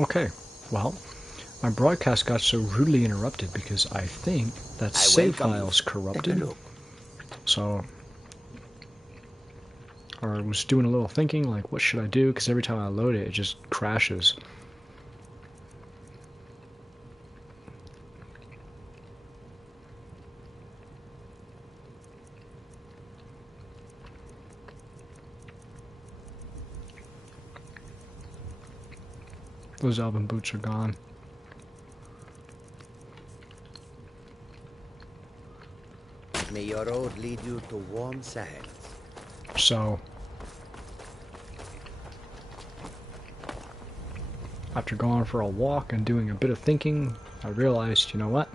Okay, well, my broadcast got so rudely interrupted because I think that I save welcome you. file's Take a corrupted. look. So, I was doing a little thinking, like, what should I do? Because every time I load it, it just crashes. Those Alvin boots are gone. May your road lead you to warm sands. So, after going for a walk and doing a bit of thinking, I realized, you know what?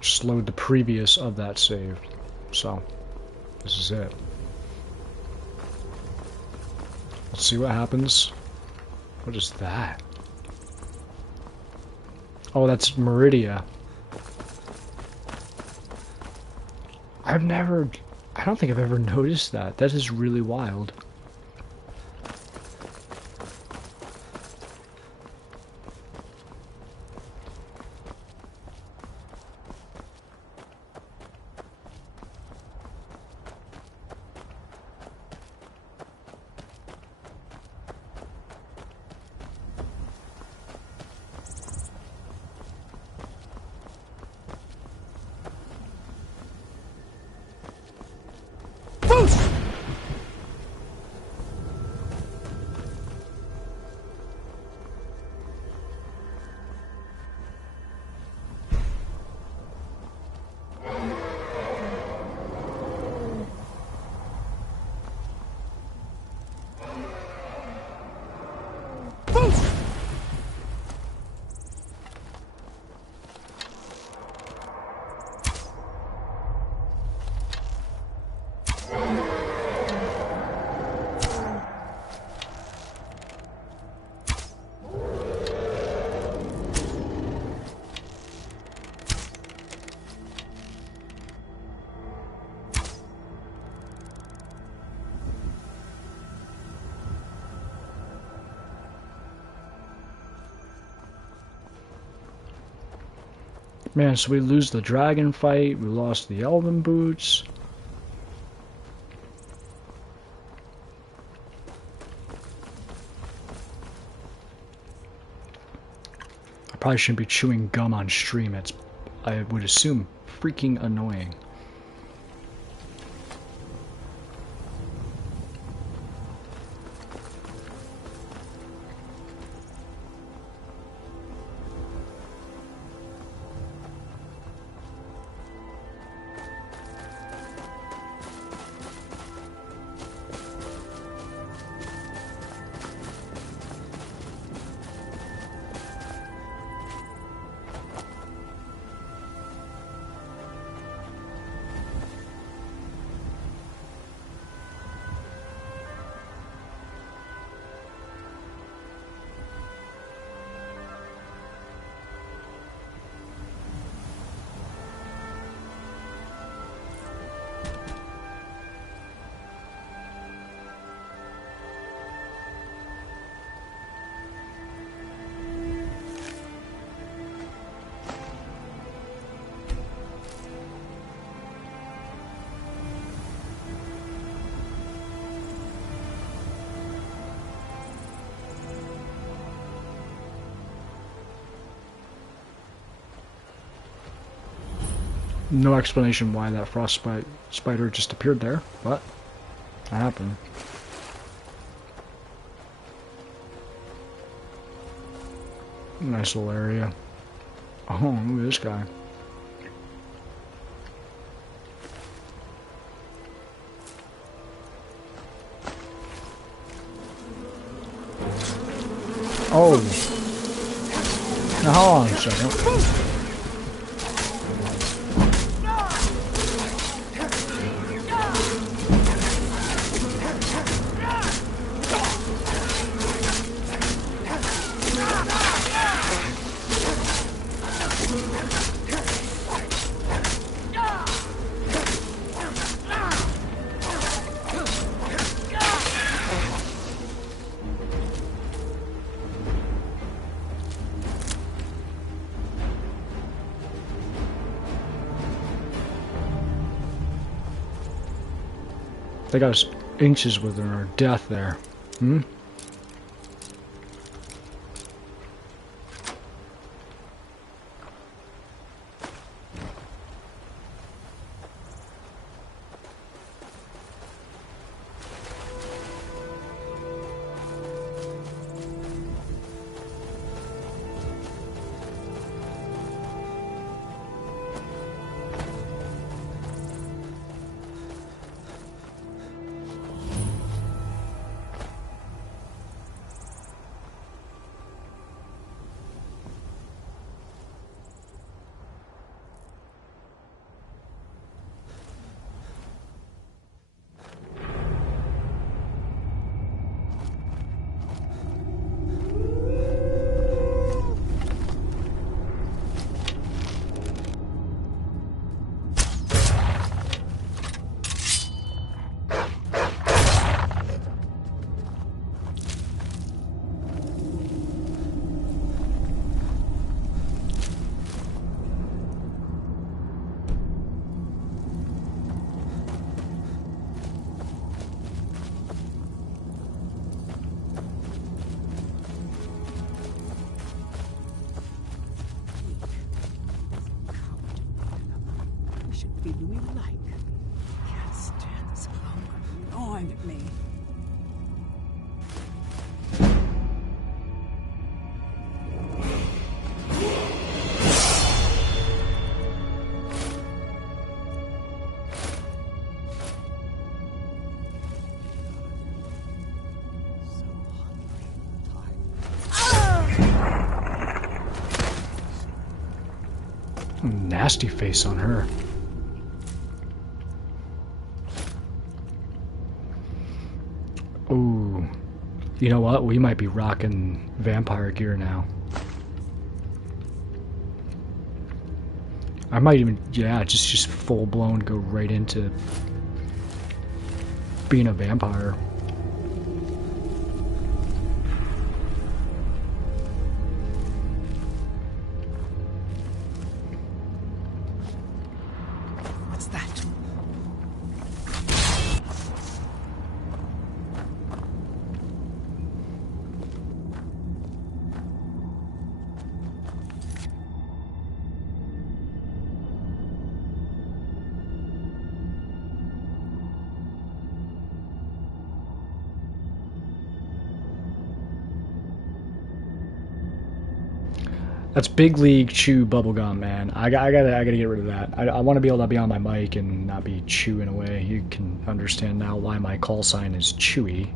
Just load the previous of that save. So, this is it. Let's see what happens. What is that? Oh, that's Meridia. I don't think I've ever noticed that. That is really wild. Man, so we lose the dragon fight, we lost the elven boots. I probably shouldn't be chewing gum on stream. It's, I would assume, freaking annoying. No explanation why that frostbite spider just appeared there, but it happened. Nice little area. Oh, look at this guy. Oh! Now hold on a second. They got us inches within our death there. Hmm? Do we like? Can't stand this longer gnawing at me. Nasty face on her. Ooh. You know what? We might be rocking vampire gear now. I might even, yeah, just full blown go right into being a vampire. What's that? That's big league chew bubblegum, man. I gotta get rid of that. I want to be able to be on my mic and not be chewing away. You can understand now why my call sign is Chewy.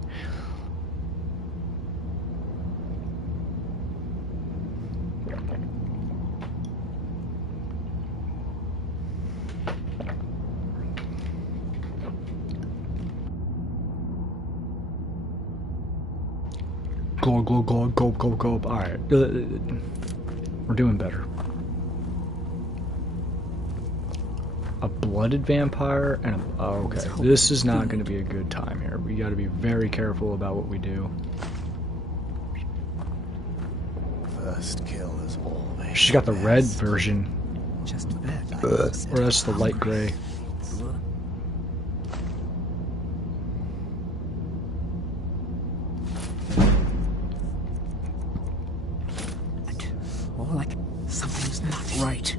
Glug, glug, glug, gulp, gulp, gulp. Alright. We're doing better. A blooded vampire and a... Oh, okay. This is not going to be a good time here. We got to be very careful about what we do. First kill is always. She's got the red version. Just bed. Or that's the light gray. More like something's not right.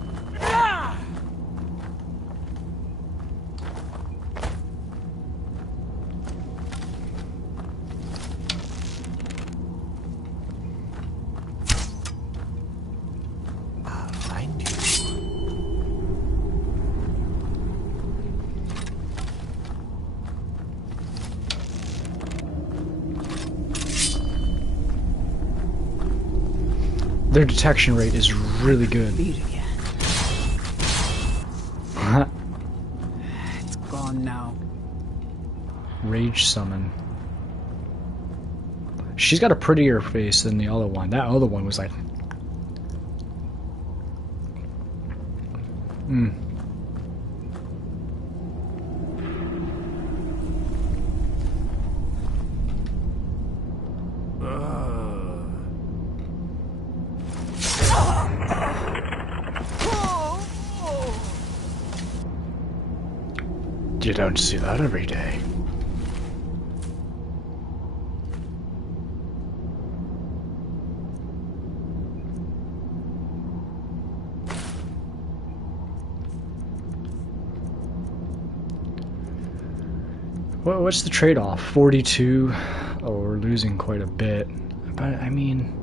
I'll find you. Their detection rate is really good. Beat again. It's gone now. Rage summon. She's got a prettier face than the other one. That other one was like... You don't see that every day. What's the trade-off? 42? Oh, we're losing quite a bit. But, I mean...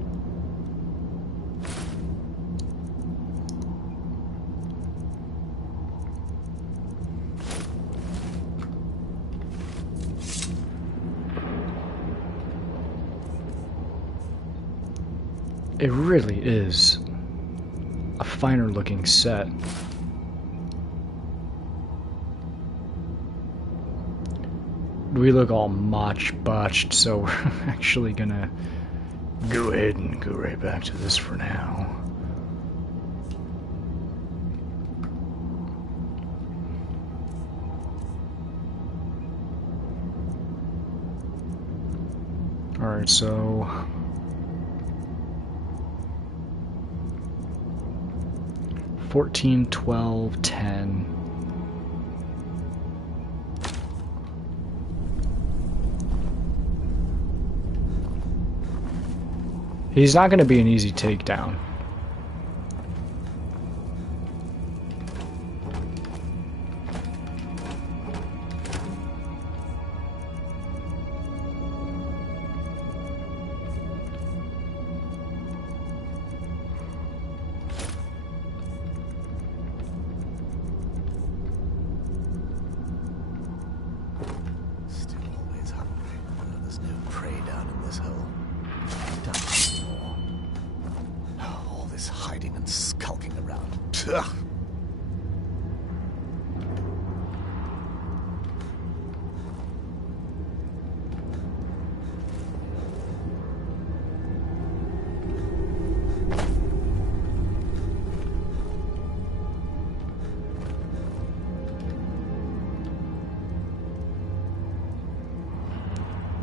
It really is a finer looking set. We look all botched, so we're actually gonna go ahead and go right back to this for now. Alright, so 14, 12, 10. He's not going to be an easy takedown.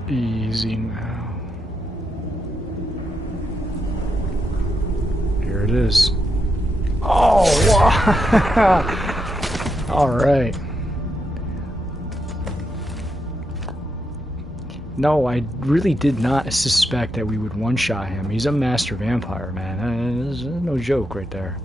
Easy now. Here it is. Oh, wow. All right. No, I really did not suspect that we would one-shot him. He's a master vampire, man. There's no joke right there.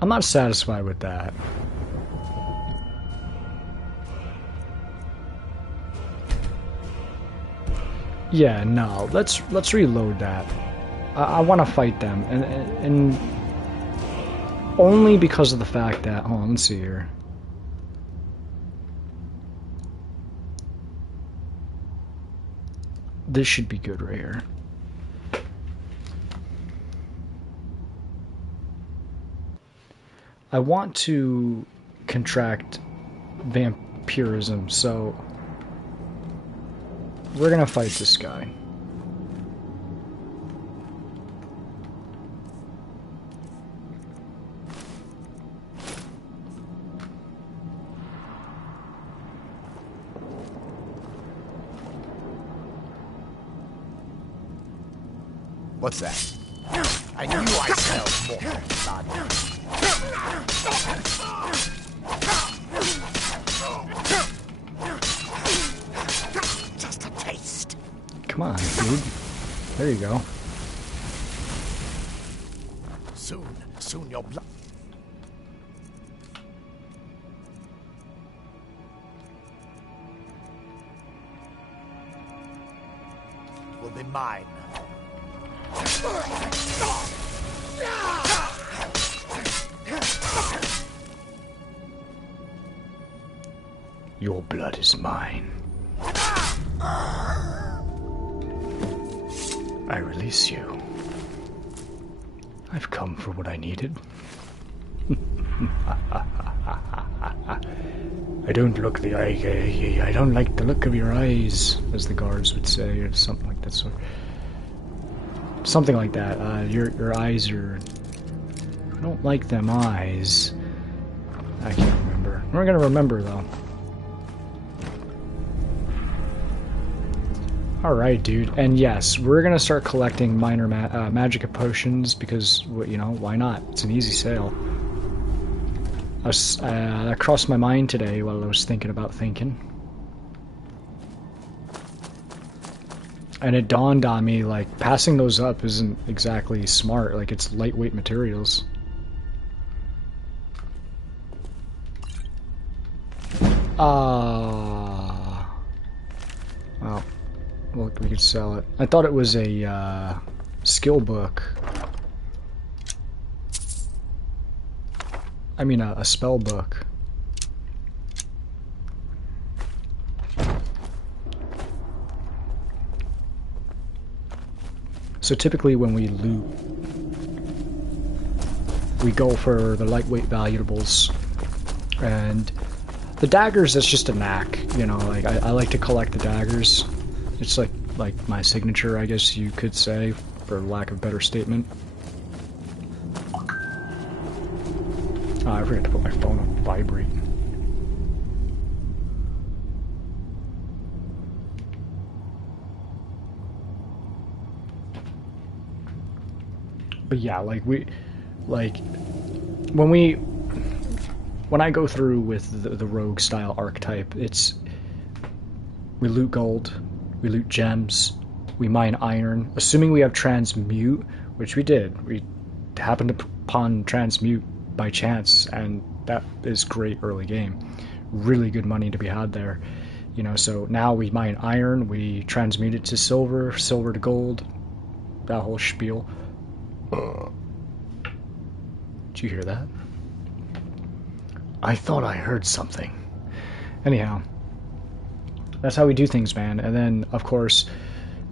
I'm not satisfied with that. Yeah, no. Let's reload that. I want to fight them, and only because of the fact that. Hold on, let's see here. This should be good right here. I want to contract vampirism, so we're gonna fight this guy. What's that? I knew I smelled more blood. Just a taste. Come on, dude. There you go. Soon your blood will be mine. Your blood is mine. I release you. I've come for what I needed. I don't look the I don't like the look of your eyes, as the guards would say, or something like that. Something like that. Your eyes are. I don't like them eyes. I can't remember. We're gonna remember though. Alright, dude. And yes, we're gonna start collecting minor magic potions because, you know, why not? It's an easy sale. That crossed my mind today while I was thinking about thinking. And it dawned on me, like, passing those up isn't exactly smart. Like, it's lightweight materials. Well, look, we could sell it. I thought it was a skill book. I mean, a spell book. So typically when we loot, we go for the lightweight valuables. And the daggers, that's just a knack, you know, like I like to collect the daggers. It's like my signature, I guess you could say, for lack of a better statement. Oh, I forgot to put my phone on vibrate. But yeah, when I go through with the rogue style archetype, we loot gold, we loot gems, we mine iron, assuming we have transmute, which we did. We happened upon transmute by chance, and that is great early game. Really good money to be had there. You know, so now we mine iron, we transmute it to silver, silver to gold, that whole spiel. Did you hear that? I thought I heard something. Anyhow, that's how we do things, man. And then, of course,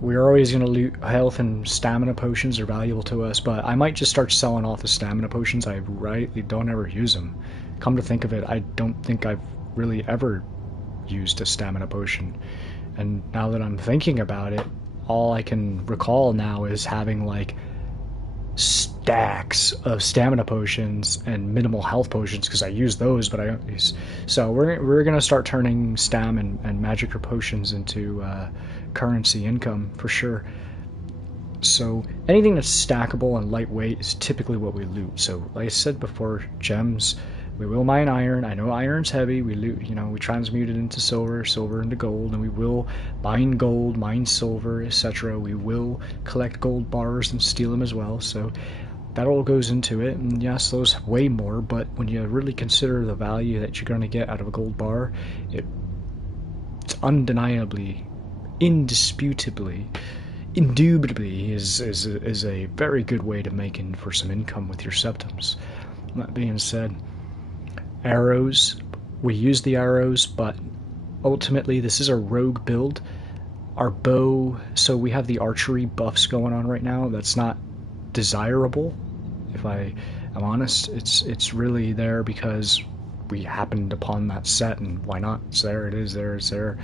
we're always going to loot health and stamina potions are valuable to us, but I might just start selling off the stamina potions. I rightly don't ever use them. Come to think of it, I don't think I've really ever used a stamina potion. And now that I'm thinking about it, all I can recall now is having, like, stacks of stamina potions and minimal health potions, because I use those, but I don't use. So we're gonna start turning stam and magic potions into currency income for sure. So anything that's stackable and lightweight is typically what we loot. So like I said before, gems. We will mine iron. I know iron's heavy. We loot, you know, we transmute it into silver, silver into gold, and we will mine gold, mine silver, etc. We will collect gold bars and steal them as well. So that all goes into it. And yes, those weigh more, but when you really consider the value that you're going to get out of a gold bar, it's undeniably, indisputably, indubitably is a very good way to make in for some income with your septums. That being said, arrows, we use the arrows, but ultimately this is a rogue build. Our bow, so we have the archery buffs going on right now. That's not desirable, if I am honest. It's really there because we happened upon that set, and why not? It's there, it's there.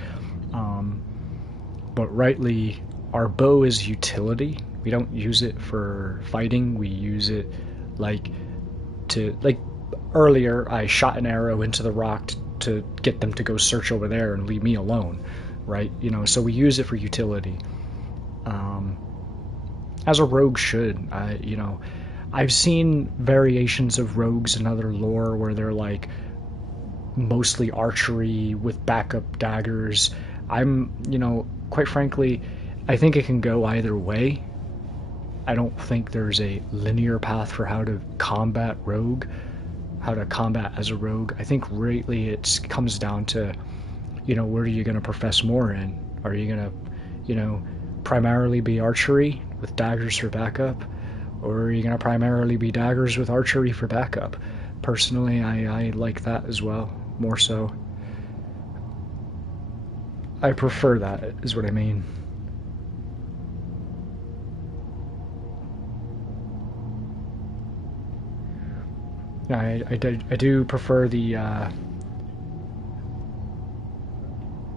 But rightly, our bow is utility. We don't use it for fighting. We use it earlier, I shot an arrow into the rock to get them to go search over there and leave me alone, right? You know, so we use it for utility. As a rogue should. You know, I've seen variations of rogues in other lore where they're like mostly archery with backup daggers. You know, quite frankly, I think it can go either way. I don't think there's a linear path for how to combat as a rogue. I think greatly it comes down to, you know, where are you going to profess more in? Are you going to, you know, primarily be archery with daggers for backup? Or are you going to primarily be daggers with archery for backup? Personally, I like that as well, more so. I prefer that, is what I mean. I do prefer the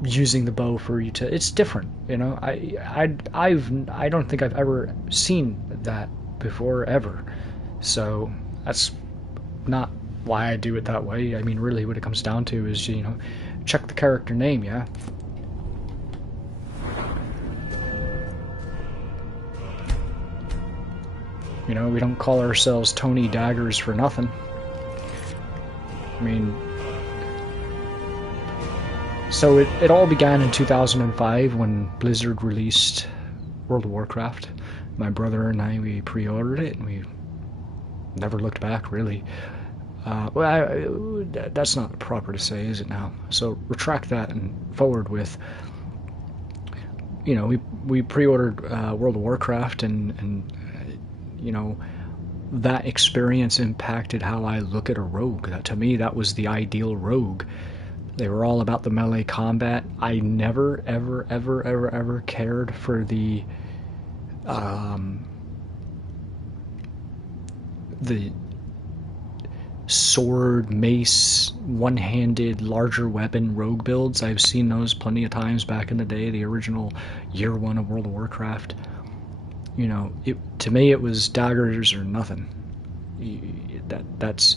using the bow for utility. It's different, you know. I don't think I've ever seen that before ever. So that's not why I do it that way. I mean, really, what it comes down to is, you know, check the character name, yeah. You know, we don't call ourselves Tony Daggers for nothing. I mean, so it all began in 2005 when Blizzard released World of Warcraft. My brother and I, we pre-ordered it, and we never looked back, really. That's not proper to say, is it now? So retract that and forward with, you know, we pre-ordered World of Warcraft, and you know, that experience impacted how I look at a rogue. To me, that was the ideal rogue. They were all about the melee combat. I never, ever cared for the sword, mace, one-handed, larger weapon rogue builds. I've seen those plenty of times back in the day, the original year one of World of Warcraft. You know, to me it was daggers or nothing. That's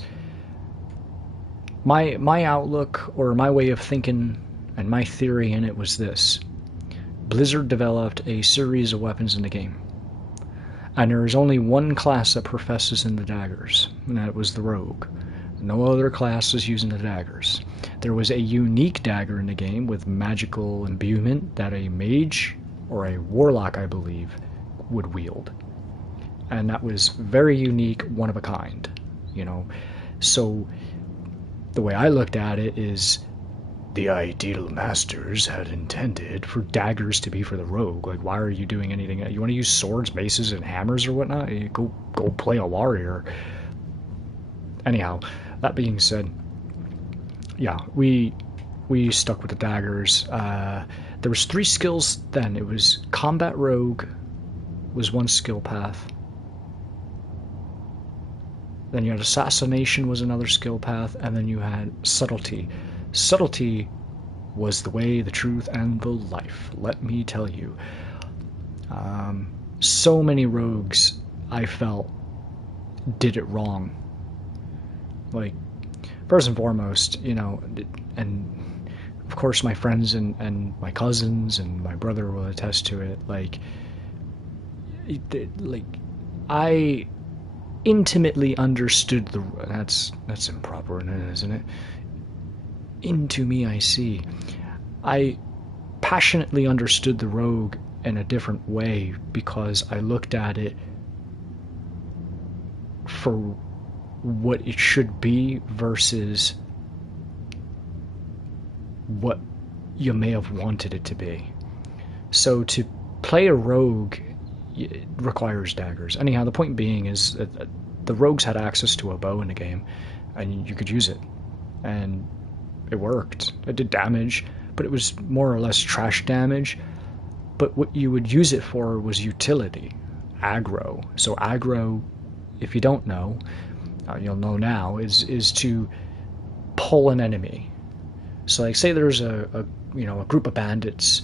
my outlook, or my way of thinking, and my theory in it was this. Blizzard developed a series of weapons in the game, and there is only one class that professes in the daggers, and that was the rogue. No other class was using the daggers. There was a unique dagger in the game with magical imbuement that a mage or a warlock, I believe, would wield, and that was very unique, one of a kind, you know. So the way I looked at it is, the ideal masters had intended for daggers to be for the rogue. Like, why are you doing anything? You want to use swords, maces, and hammers or whatnot? You go play a warrior. Anyhow, that being said, yeah, we stuck with the daggers. There was 3 skills then. It was combat rogue was one skill path. Then you had assassination was another skill path, and then you had subtlety. Subtlety was the way, the truth, and the life, let me tell you. So many rogues, I felt, did it wrong. Like, first and foremost, you know, and of course my friends and my cousins and my brother will attest to it, like I intimately understood the... That's improper, isn't it? Into me I see. I passionately understood the rogue in a different way because I looked at it for what it should be versus what you may have wanted it to be. So to play a rogue, it requires daggers. Anyhow, the point being is that the rogues had access to a bow in the game, and you could use it, and it worked. It did damage, but it was more or less trash damage. But what you would use it for was utility, aggro. So aggro, if you don't know, you'll know now, is to pull an enemy. So like, say there's a group of bandits,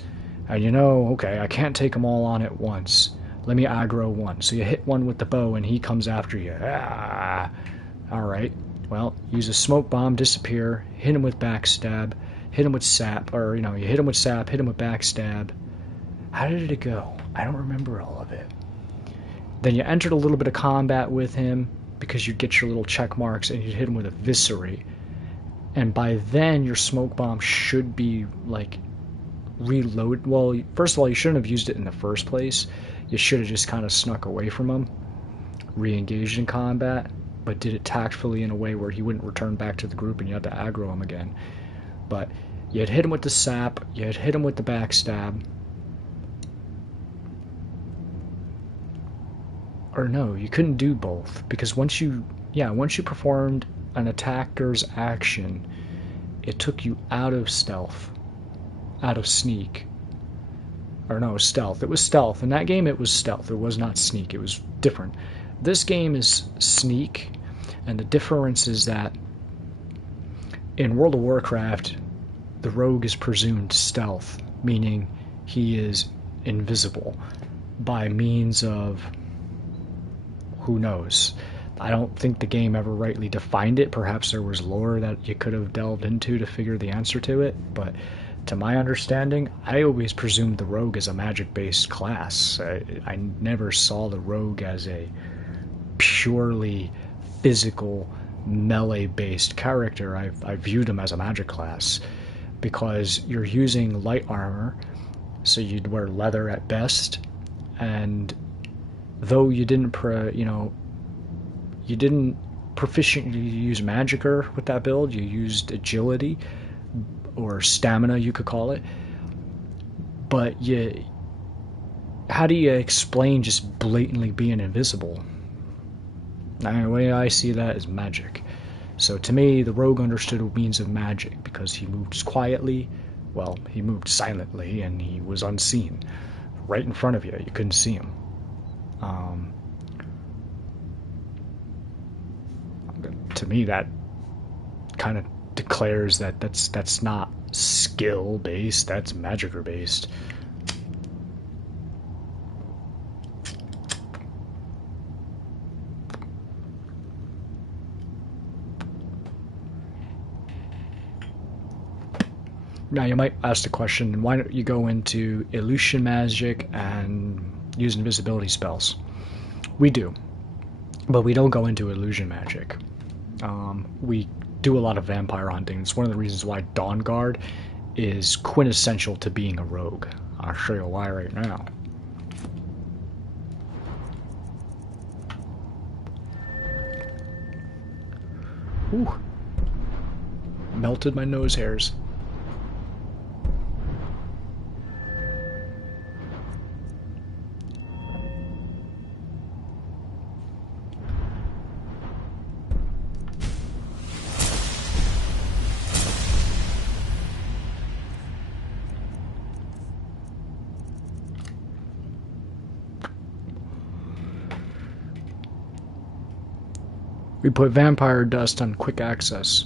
and you know, okay, I can't take them all on at once. Let me aggro one. So you hit one with the bow and he comes after you. Alright. Well, use a smoke bomb, disappear, hit him with backstab, hit him with sap, or, you know, you hit him with sap, hit him with backstab. How did it go? I don't remember all of it. Then you entered a little bit of combat with him because you'd get your little check marks and you'd hit him with eviscerate. And by then your smoke bomb should be, like, reload. Well, first of all, you shouldn't have used it in the first place. You should have just kind of snuck away from him, re-engaged in combat, but did it tactfully in a way where he wouldn't return back to the group and you had to aggro him again. But you had hit him with the sap, you had hit him with the backstab. Or no, you couldn't do both, because once you performed an attacker's action, it took you out of stealth, out of sneak. Or no, stealth. It was stealth. In that game, it was stealth. It was not sneak. It was different. This game is sneak, and the difference is that in World of Warcraft, the rogue is presumed stealth, meaning he is invisible by means of, who knows. I don't think the game ever rightly defined it. Perhaps there was lore that you could have delved into to figure the answer to it, but to my understanding, I always presumed the rogue as a magic-based class. I never saw the rogue as a purely physical, melee-based character. I viewed him as a magic class because you're using light armor, so you'd wear leather at best, and though you didn't proficiently use magicka with that build, you used agility or stamina, you could call it. But how do you explain just blatantly being invisible? The way I see that is magic. So to me, the rogue understood a means of magic because he moves quietly. Well, he moved silently and he was unseen. Right in front of you, you couldn't see him. To me, that kind of declares that that's not skill based, that's magicka based. Now you might ask the question, why don't you go into illusion magic and use invisibility spells? We do, but we don't go into illusion magic. We do a lot of vampire hunting. It's one of the reasons why Dawn Guard is quintessential to being a rogue. I'll show you why right now. Ooh. Melted my nose hairs. We put vampire dust on quick access.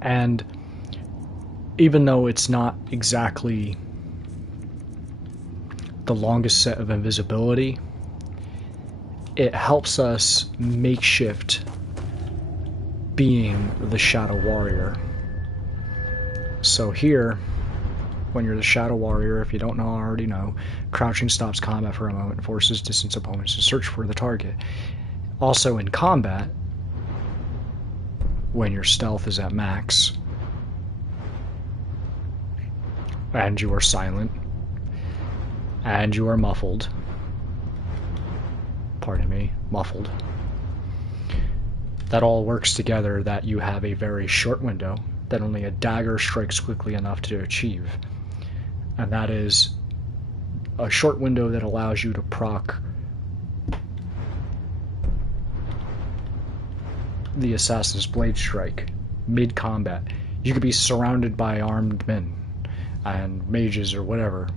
And even though it's not exactly the longest set of invisibility, it helps us makeshift being the Shadow Warrior. So here, when you're the Shadow Warrior, if you don't know, I already know, crouching stops combat for a moment and forces distance opponents to search for the target. Also in combat, when your stealth is at max, and you are silent, and you are muffled, pardon me, muffled, that all works together that you have a very short window that only a dagger strikes quickly enough to achieve. And that is a short window that allows you to proc the Assassin's Blade Strike mid-combat. You could be surrounded by armed men and mages or whatever.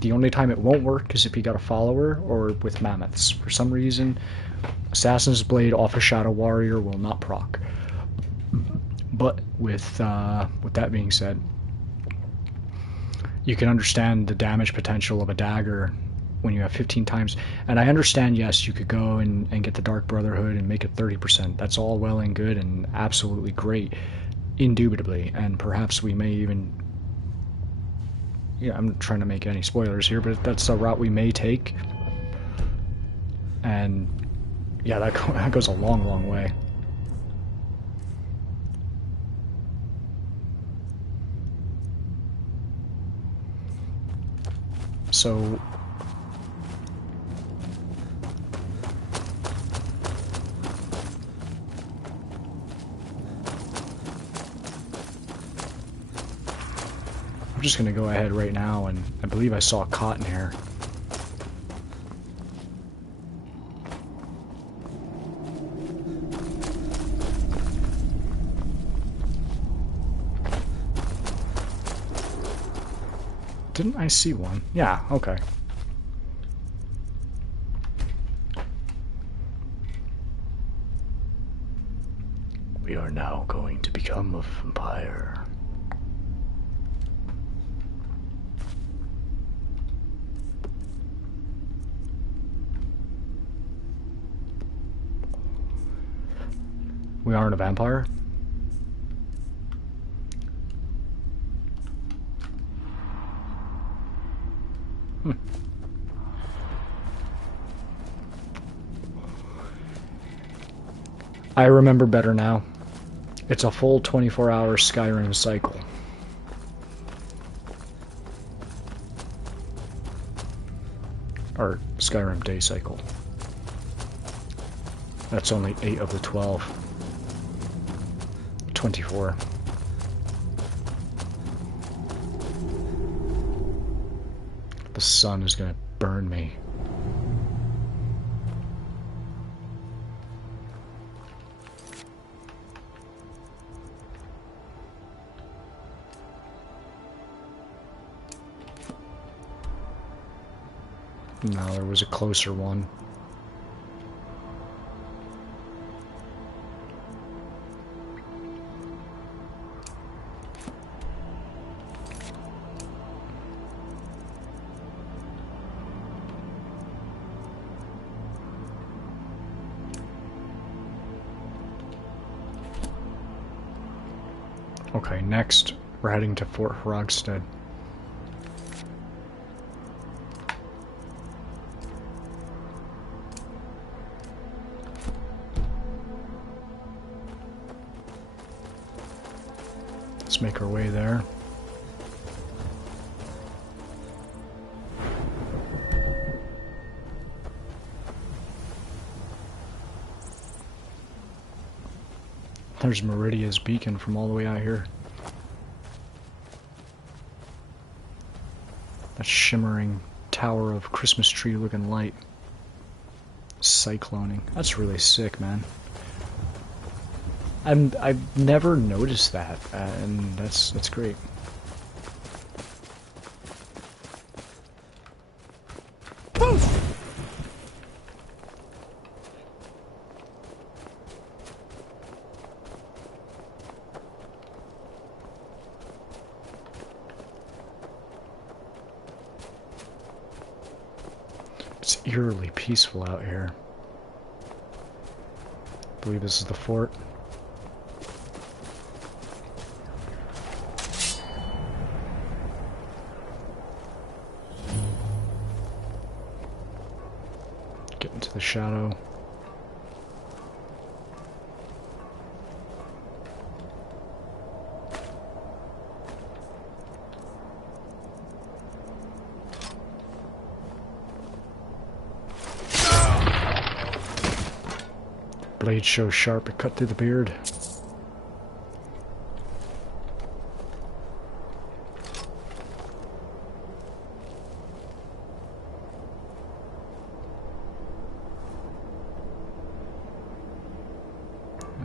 The only time it won't work is if you got a follower or with mammoths. For some reason, Assassin's Blade off a Shadow Warrior will not proc. But with that being said, you can understand the damage potential of a dagger when you have 15 times. And I understand, yes, you could go and get the Dark Brotherhood and make it 30%. That's all well and good and absolutely great, indubitably. And perhaps we may even... Yeah, I'm not trying to make any spoilers here, but that's a route we may take. And yeah, that goes a long, long way. So I'm just gonna go ahead right now, and I believe I saw a cot in here. Didn't I see one? Yeah, okay. to become a vampire. We aren't a vampire? I remember better now. It's a full 24-hour Skyrim cycle. Or Skyrim day cycle. That's only 8 of the 12. 24. The sun is gonna burn me. No, there was a closer one. Okay, next we're heading to Fort Hrogstead. Let's make our way there. There's Meridia's beacon from all the way out here. That shimmering tower of Christmas tree looking light. Cycloning. That's really sick, man. I've never noticed that, and that's great. It's eerily peaceful out here. I believe this is the fort. Get into the shadow. Blade so sharp it cut through the beard.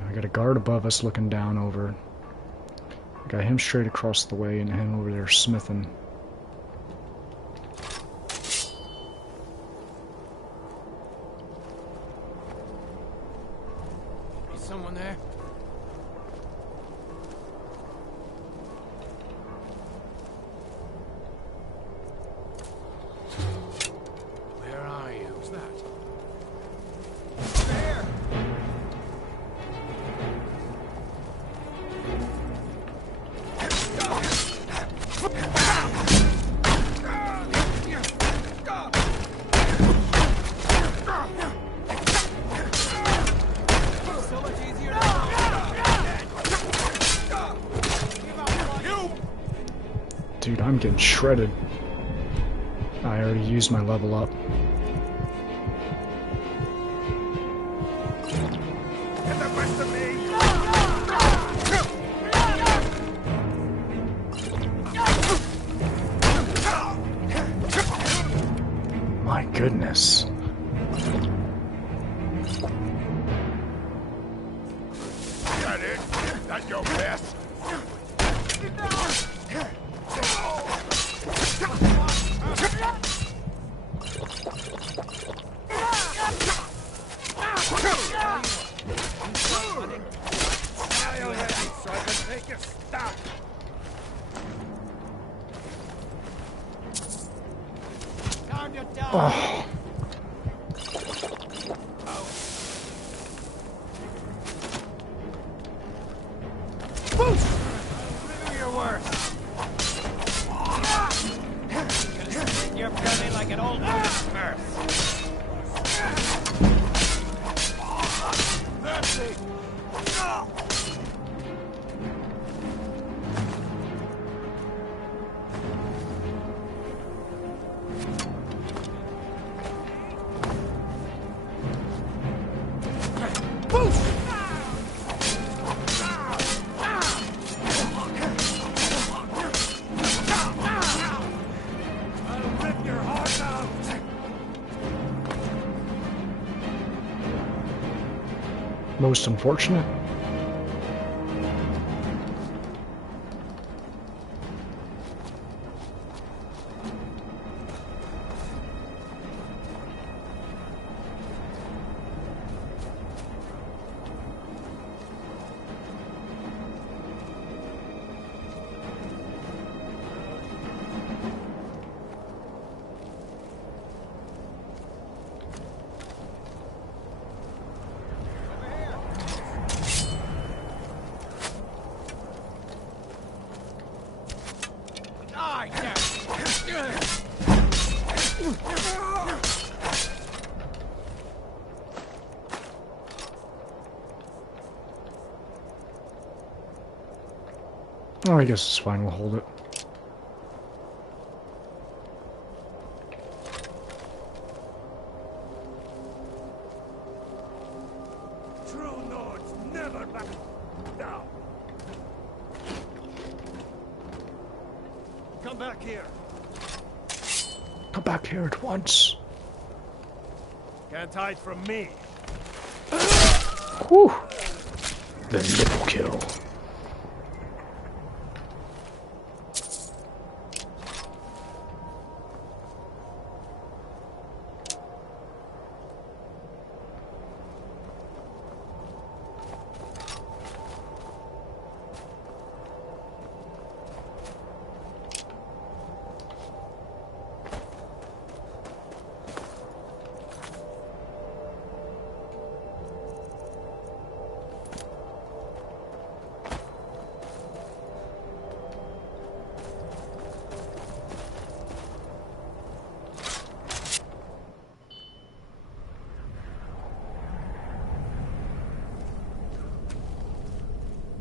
I got a guard above us looking down over. Got him straight across the way and him over there smithing. Someone there? Where are you? Who's that? There! Dude, I'm getting shredded. I already used my level up. Get the best of me! My goodness. That it? That your best? Oh, Do your worst. You're feeling like an old smurf. Mercy. I'll rip your heart out. most unfortunate. Oh, I guess it's fine, we'll hold it. True Nords never back down. Come back here. Come back here at once. Can't hide from me. Whew. The nipple kill.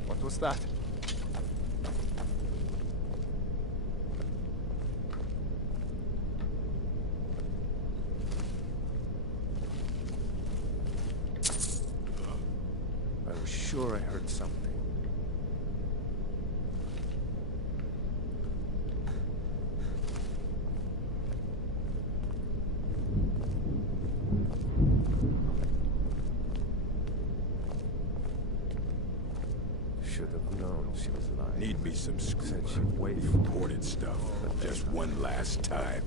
What was that? I was sure I heard something. Should have known she was lying. Need me some Said scuba. she'd wait for me. Imported stuff. Just one last time.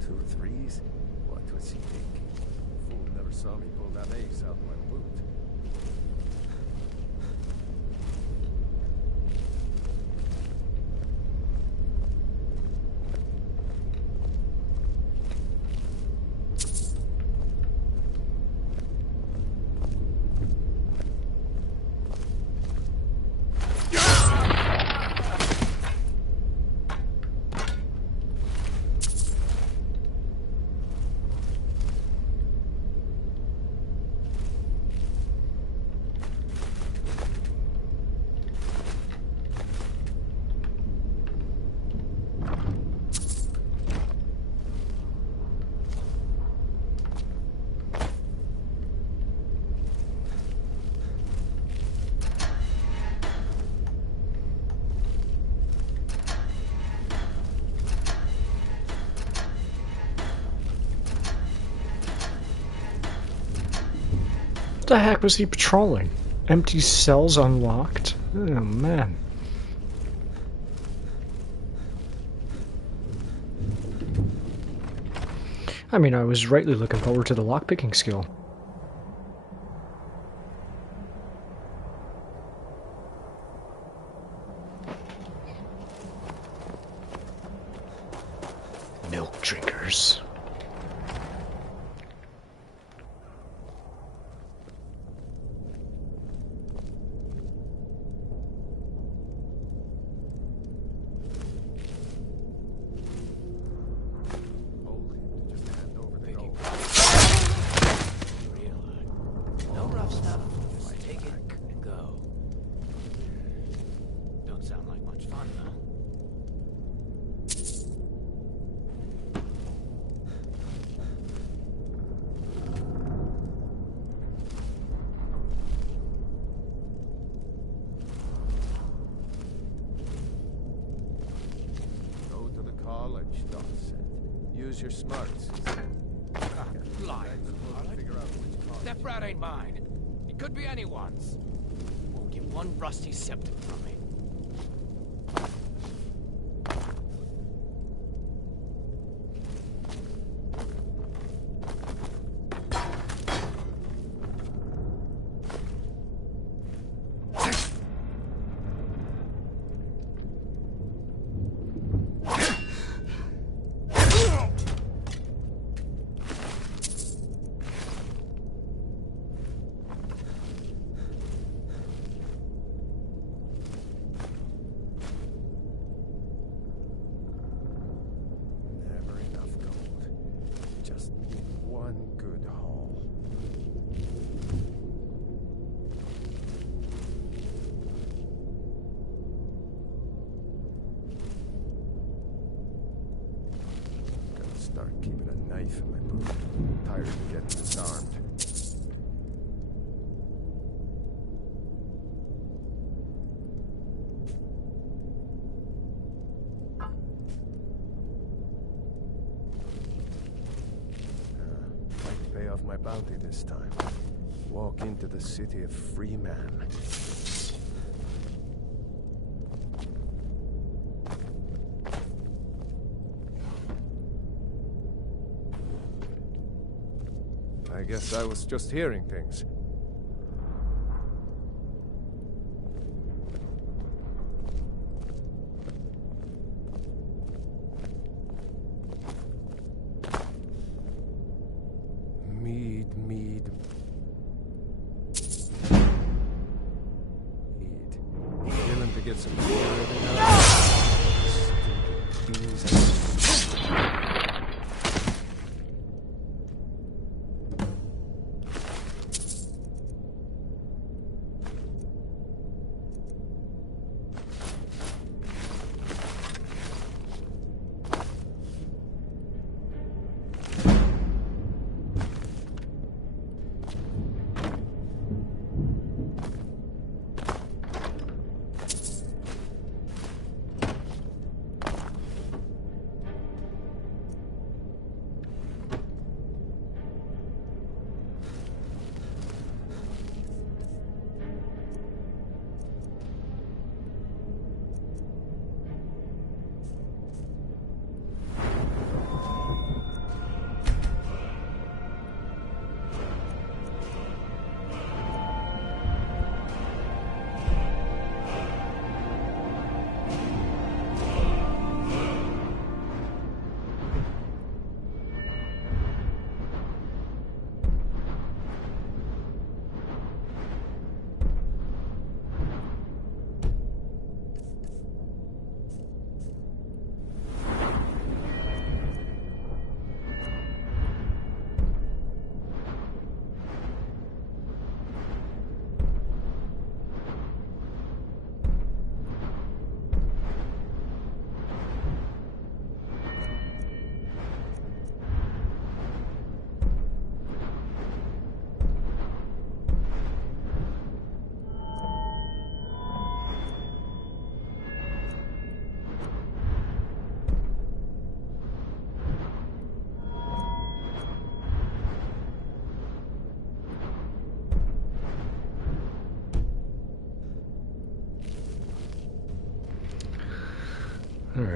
Two threes? What was he thinking? Fool never saw me pull that ace out my boot. the heck was he patrolling? Empty cells unlocked? Oh, man. I mean, I was rightly looking forward to the lockpicking skill. Milk drinkers. No rough stuff. Take it and go. Don't sound like much fun, though. Go to the college, Dawson. Use your smarts. Lying. Figure out which college. That brat ain't mine. It could be anyone's. Won't get one rusty septic from me. Never enough gold. Just need one good haul. Gotta start keeping a knife in my boot. Tired of getting disarmed. Might pay off my bounty this time. Walk into the city of free man. I guess I was just hearing things. Mead. Willing to get some beer every now and then? Stupid bees.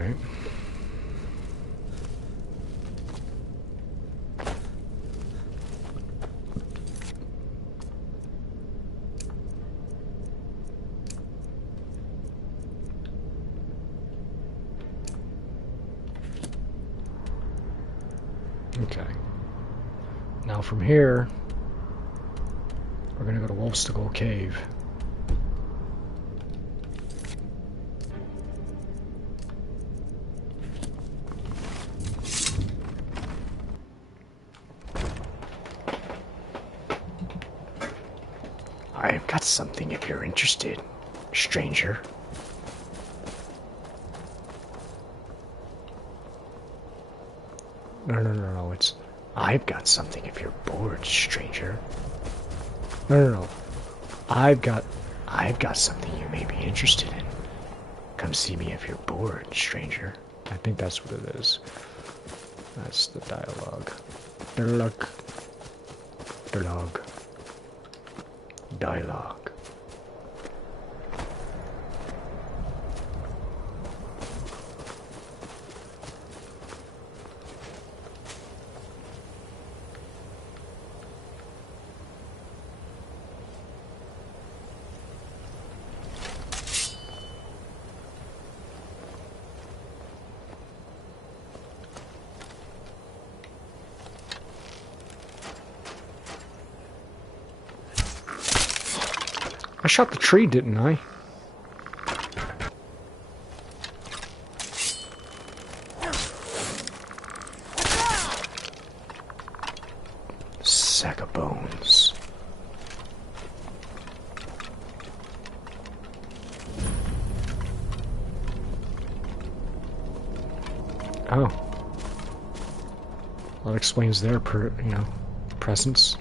right. Okay. Now from here, we're gonna go to Wolfstickle Cave. I've got something if you're interested, stranger. No, it's I've got something if you're bored, stranger. No. I've got something you may be interested in. Come see me if you're bored, stranger. I think that's what it is. That's the dialogue. Dialogue. I shot the tree, didn't I? Sack of bones. Oh. That explains their, presence.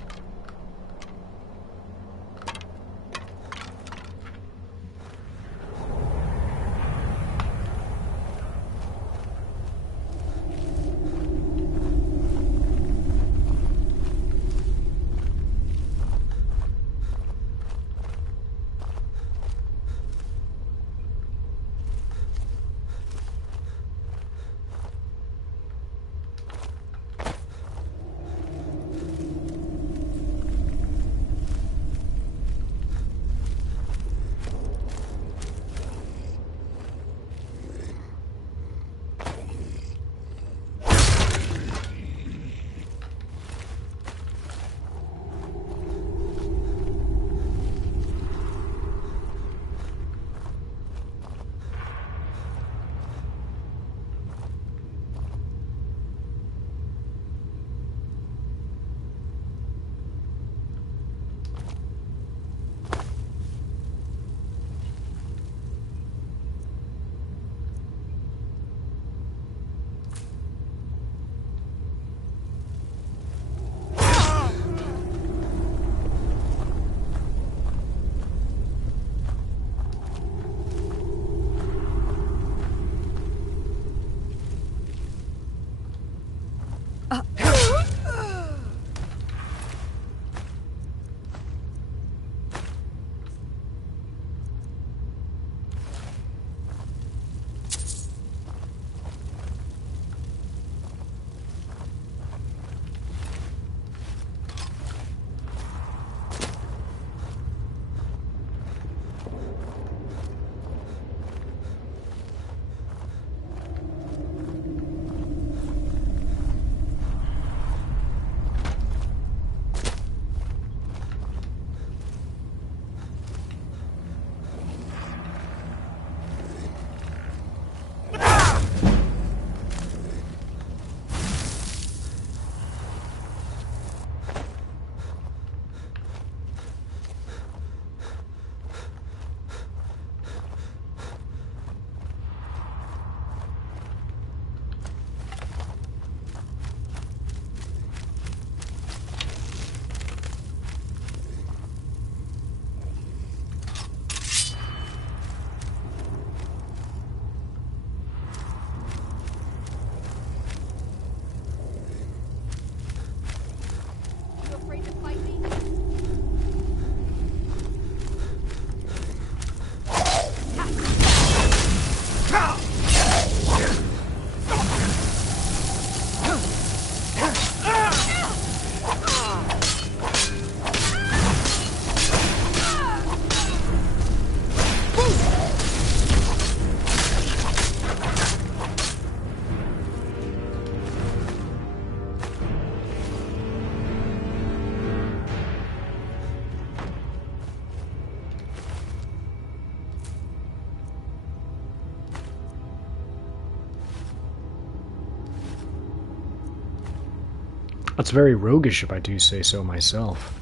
That's very roguish if I do say so myself.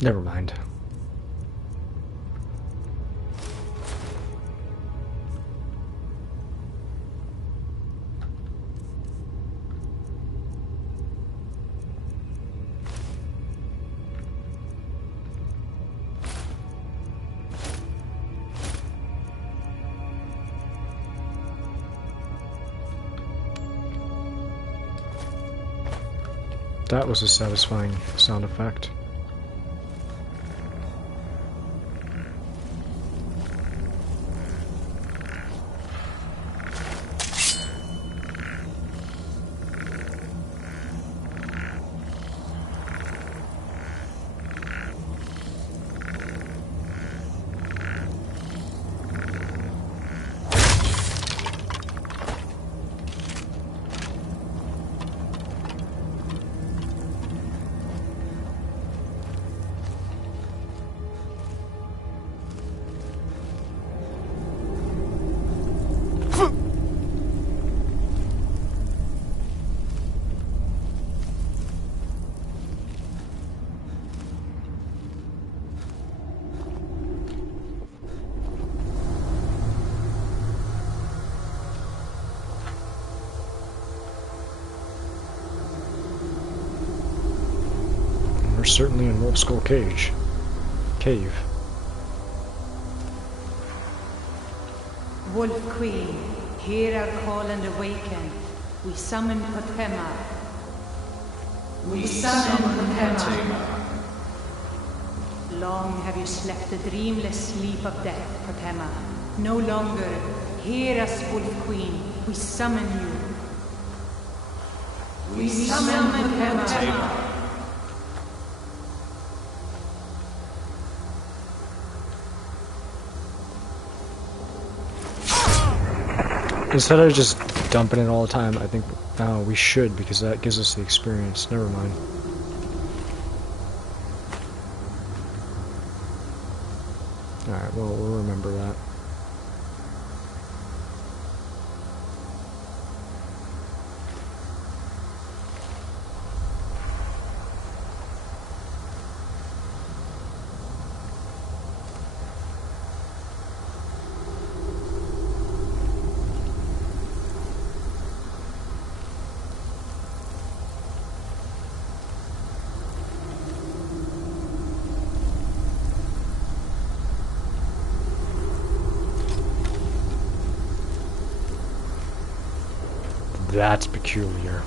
Never mind. That was a satisfying sound effect. We're certainly in Wolf Skull Cave. Wolf Queen, hear our call and awaken. We summon Potema. We summon Potema. Long have you slept the dreamless sleep of death, Potema. No longer. Hear us, Wolf Queen. We summon you. We summon Potema. Instead of just dumping it all the time, I think we should, because that gives us the experience. Never mind. Alright, well, we'll remember that. That's peculiar.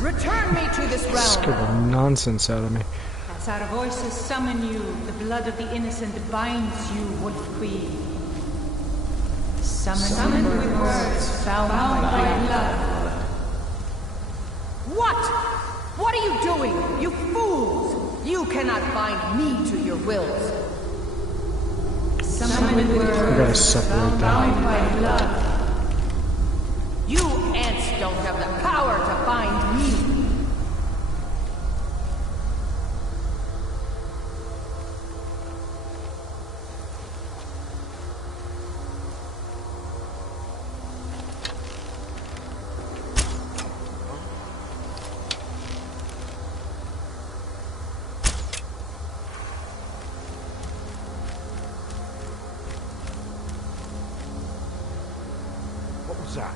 Return me to this Scared realm. the nonsense out of me. As our voices summon you, the blood of the innocent binds you, Wolf Queen. Summoned with words, bound by blood. What? What are you doing, you fools? You cannot bind me to your wills. Summoned with We gotta words, separate that. bound by blood. You ants don't have the power to bind me. What was that?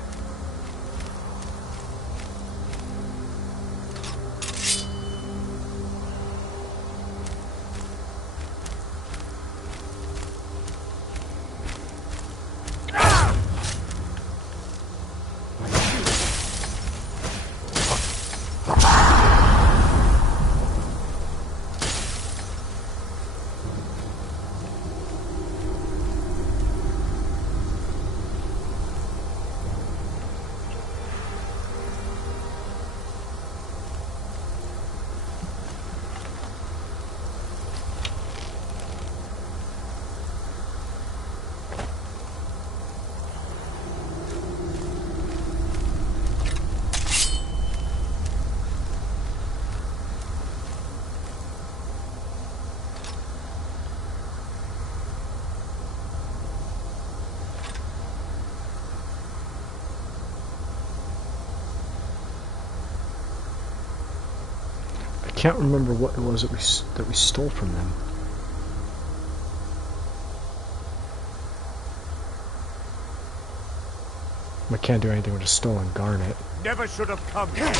I can't remember what it was that we stole from them. I can't do anything with a stolen garnet. Never should have come here.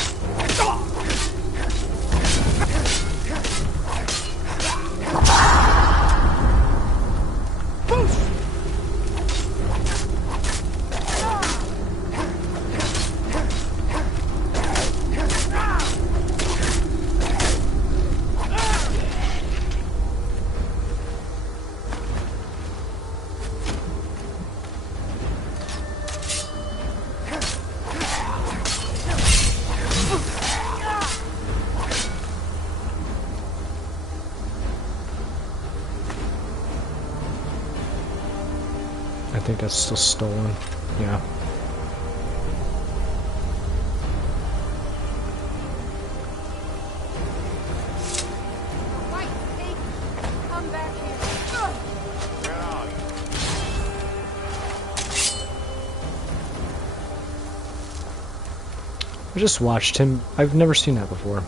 I think that's still stolen. Yeah. White snake, come back here. Where are you? I just watched him. I've never seen that before.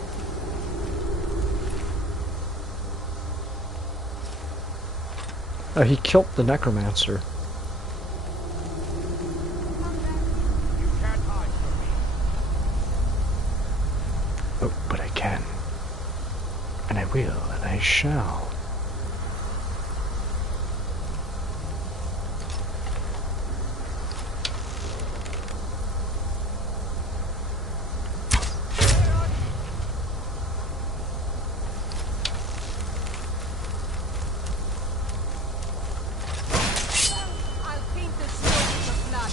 Oh, he killed the necromancer. You can't hide from me. Oh, but I can. And I will, and I shall. I'll paint the snow with blood.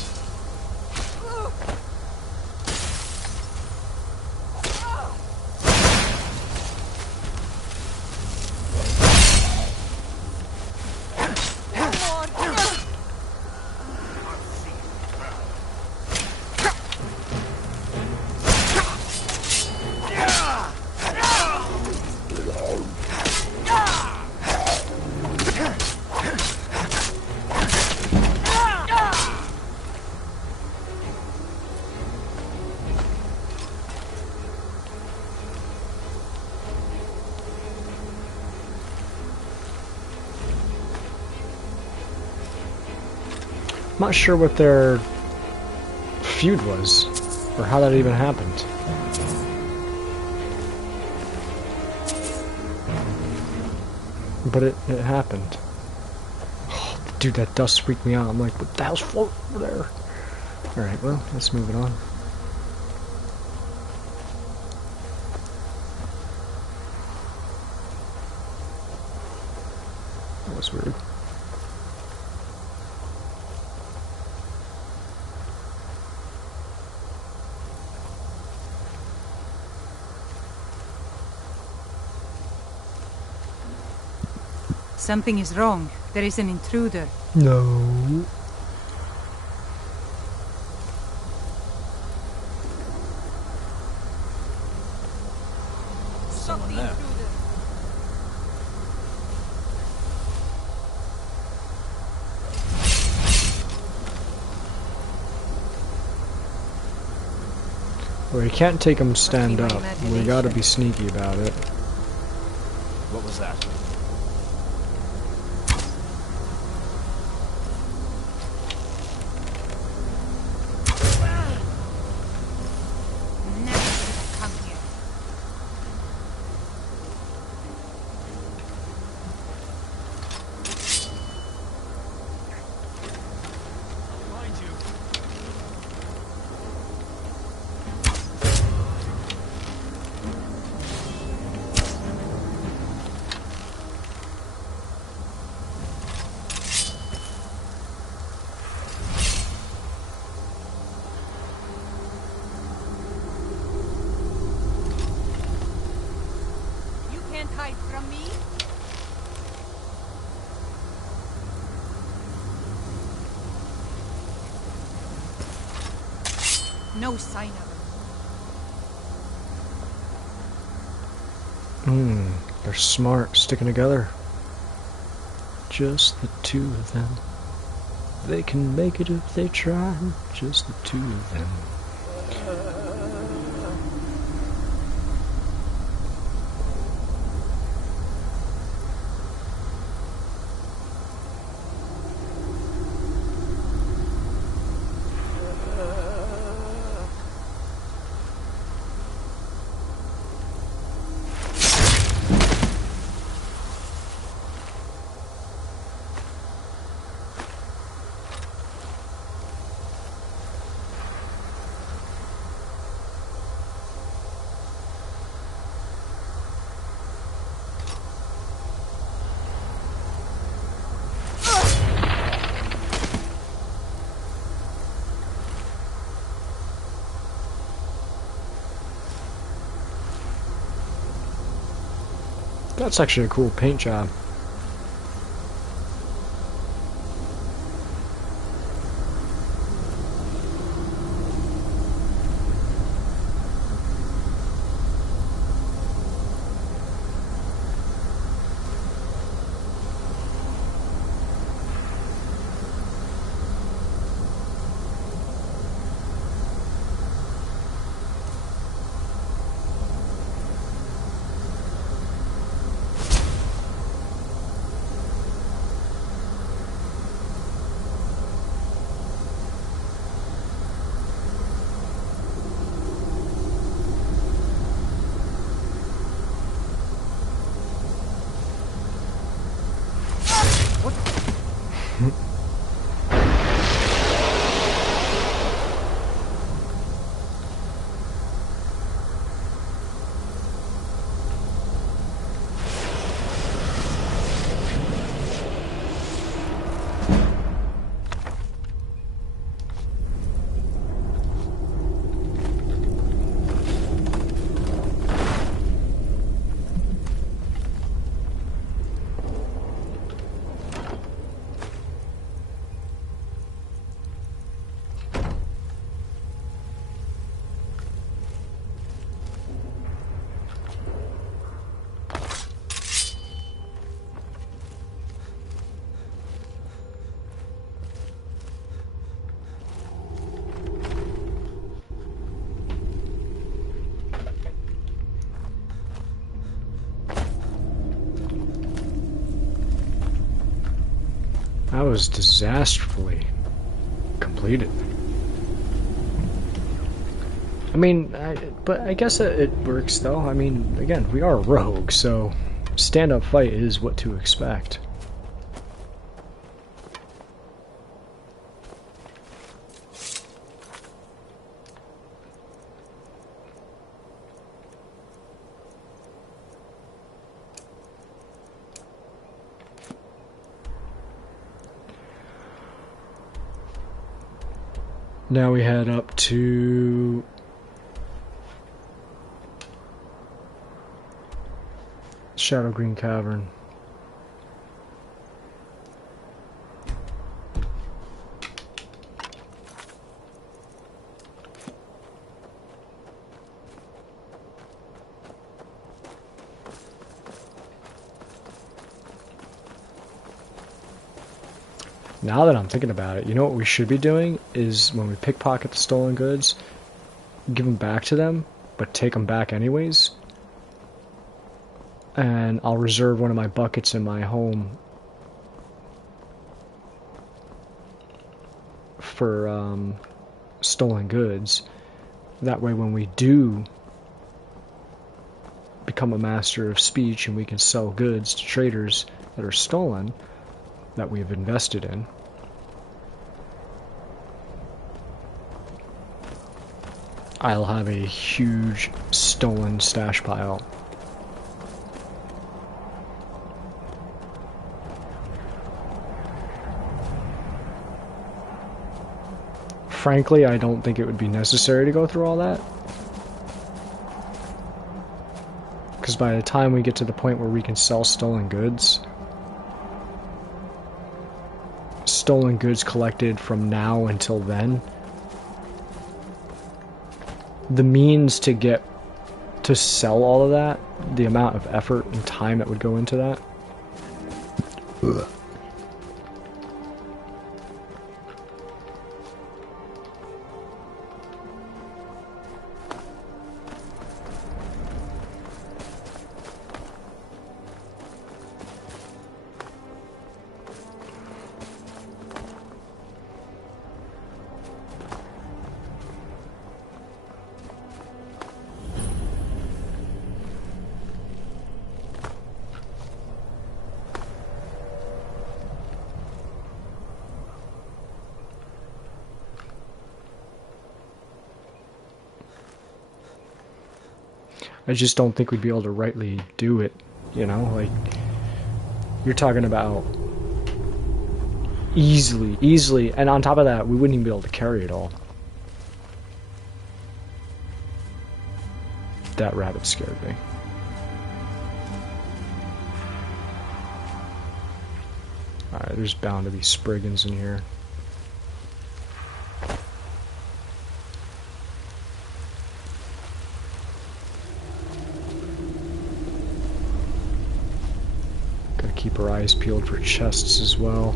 I'm not sure what their feud was, or how that even happened. But it happened. Oh, dude, that dust freaked me out. I'm like, what the hell's floating over there? Alright, well, let's move it on. That was weird. Something is wrong. There is an intruder. No. Stop the intruder. We can't take him stand up. We gotta be sneaky about it. What was that? Never should have come here. Behind you. You can't hide from me. No sign of him. They're smart, sticking together. Just the two of them. They can make it if they try. Just the two of them. That's actually a cool paint job. That was disastrously completed. I mean, but I guess it works though. I mean, again, we are rogue, so stand-up fight is what to expect. Now we head up to Shadow Green Cavern. Now that I'm thinking about it, you know what we should be doing is when we pickpocket the stolen goods, give them back to them, but take them back anyways. And I'll reserve one of my buckets in my home for stolen goods. That way when we do become a master of speech and we can sell goods to traders that are stolen, that we have invested in, I'll have a huge stolen stash pile. Frankly, I don't think it would be necessary to go through all that. Because by the time we get to the point where we can sell stolen goods collected from now until then, the means to get to sell all of that, the amount of effort and time that would go into that. Ugh. I just don't think we'd be able to rightly do it, you know? Like, you're talking about easily, and on top of that, we wouldn't even be able to carry it all. That rabbit scared me. Alright, there's bound to be Spriggans in here. Keep our eyes peeled for chests as well.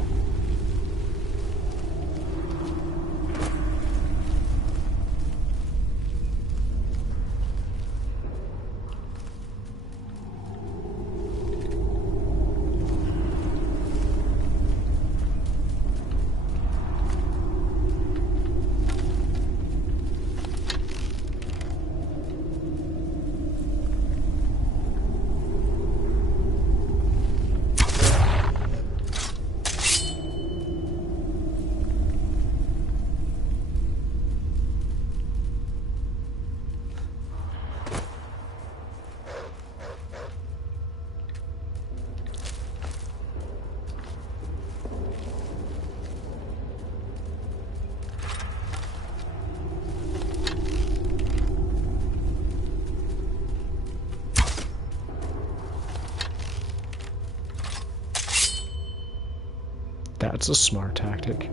That's a smart tactic.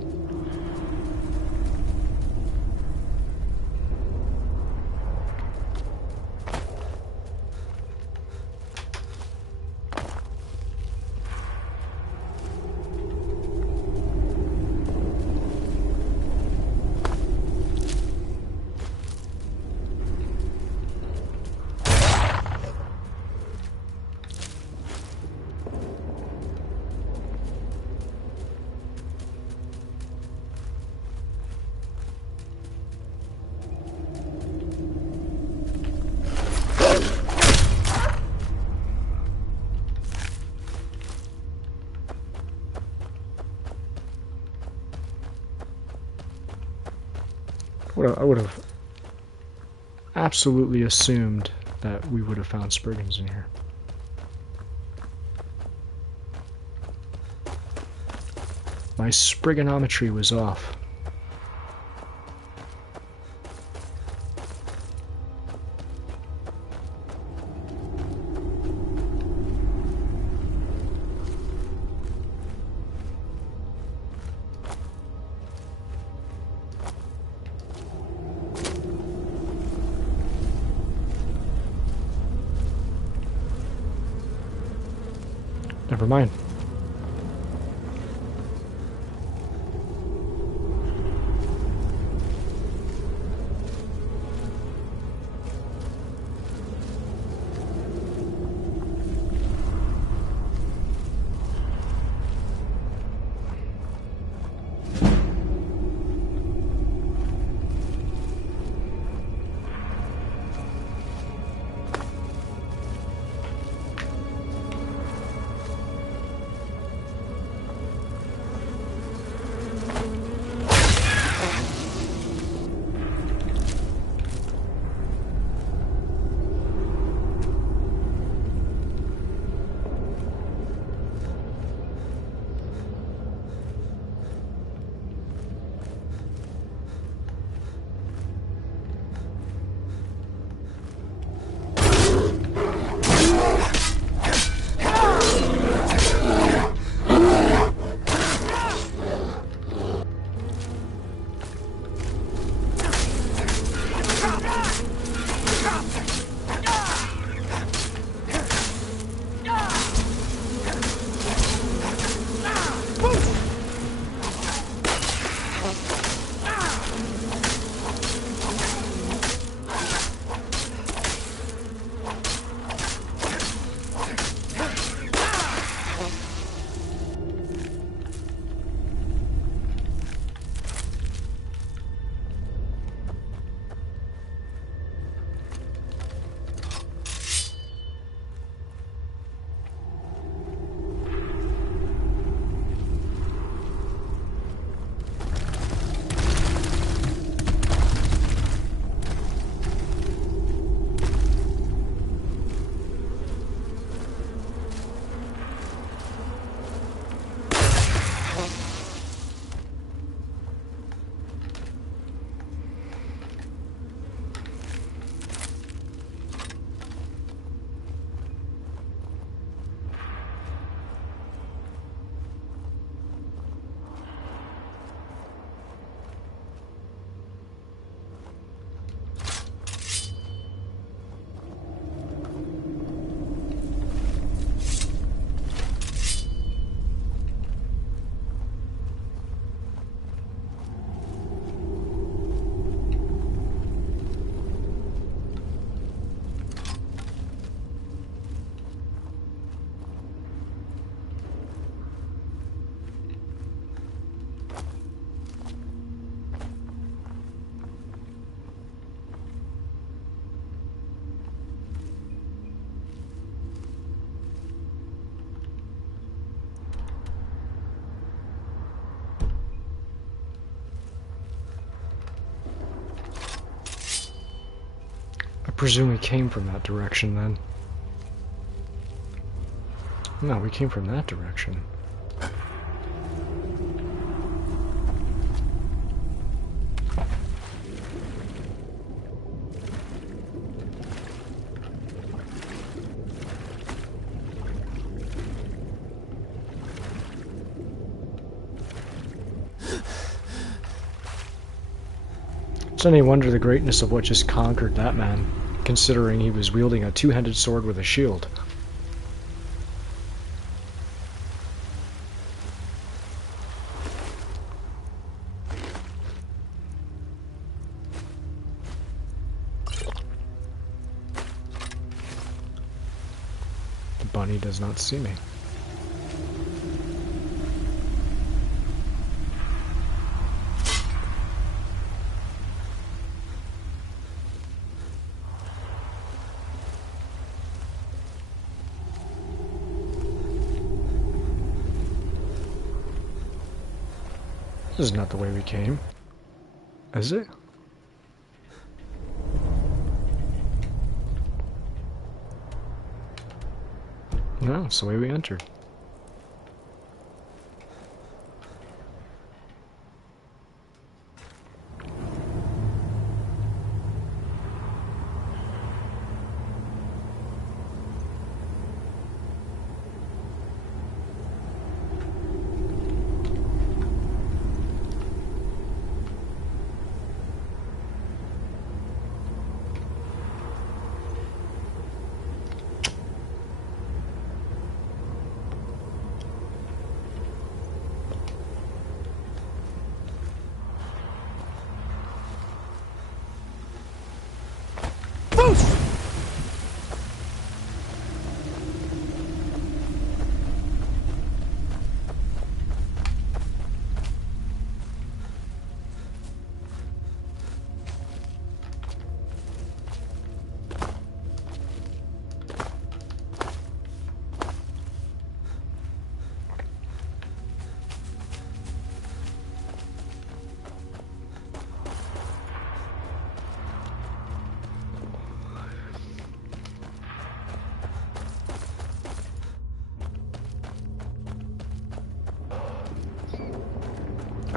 I would have absolutely assumed that we would have found Spriggans in here. My Spriggonometry was off. Never mind. I presume we came from that direction then. No, we came from that direction. It's any wonder the greatness of what just conquered that man, considering he was wielding a two-handed sword with a shield. The bunny does not see me. This is not the way we came. Is it? No, it's the way we entered.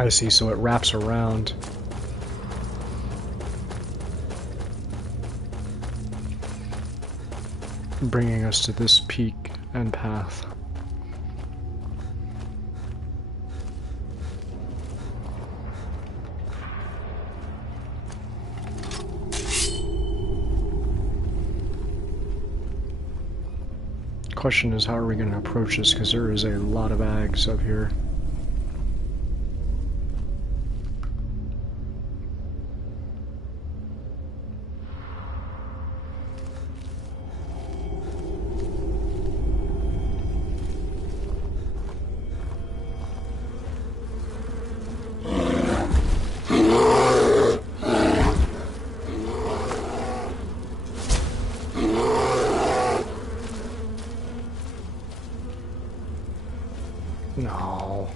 I see, so it wraps around. Bringing us to this peak and path. Question is, how are we going to approach this? Because there is a lot of ags up here. No.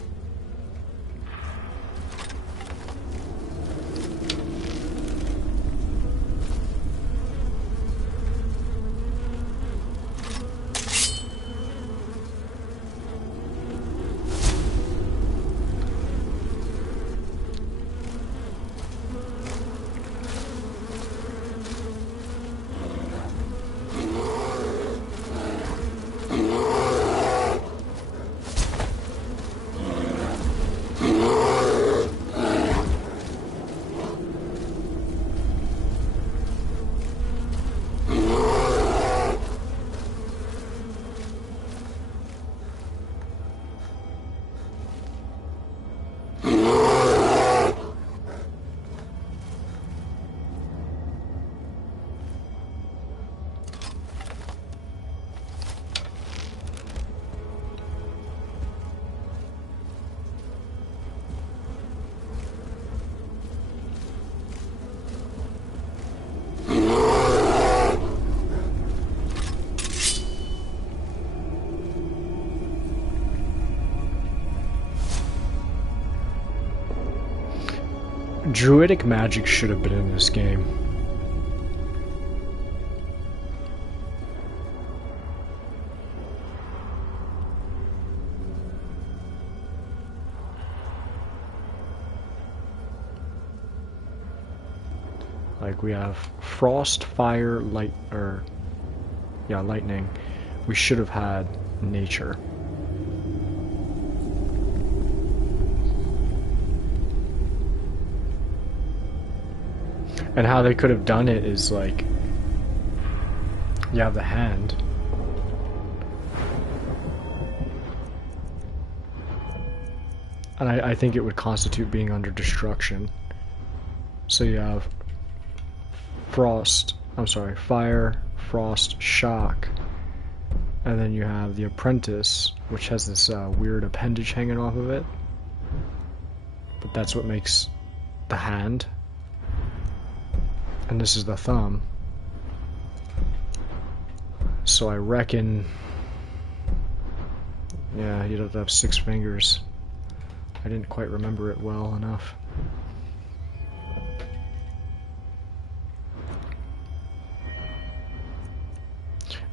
Druidic magic should have been in this game. Like we have frost, fire, light, or yeah, lightning. We should have had nature. And how they could have done it is like, you have the hand. And I think it would constitute being under destruction. So you have fire, frost, shock. And then you have the apprentice, which has this weird appendage hanging off of it. But that's what makes the hand. And this is the thumb. So I reckon, yeah, you'd have to have 6 fingers. I didn't quite remember it well enough.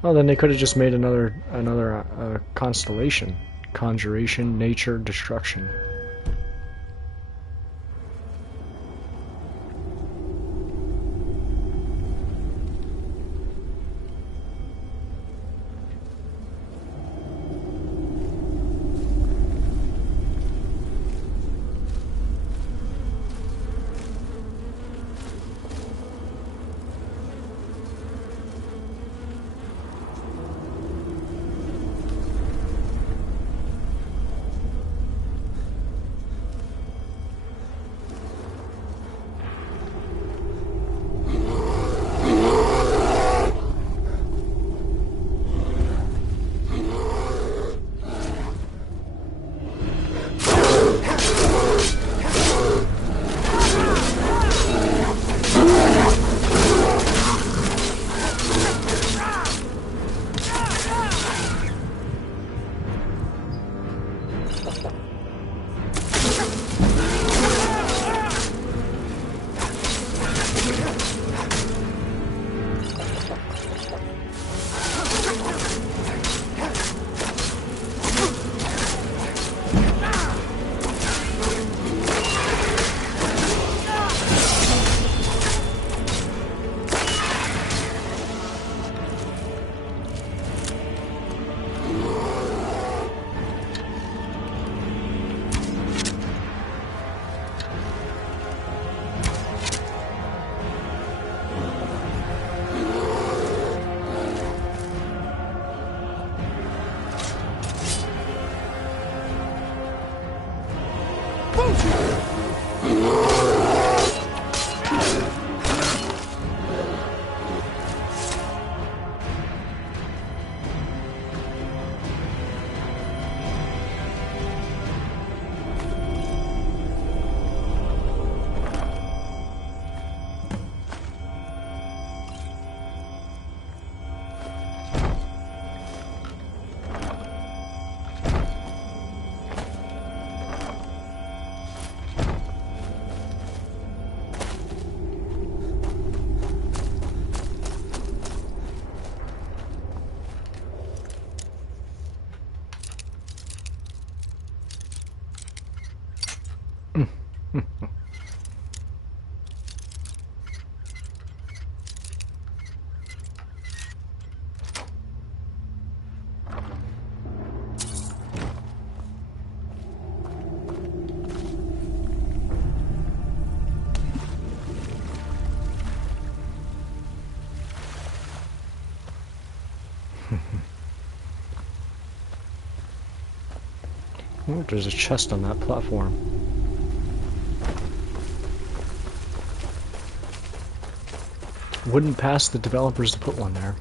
Well, then they could have just made another constellation. Conjuration, nature, destruction. Oh, there's a chest on that platform. Wouldn't pass the developers to put one there.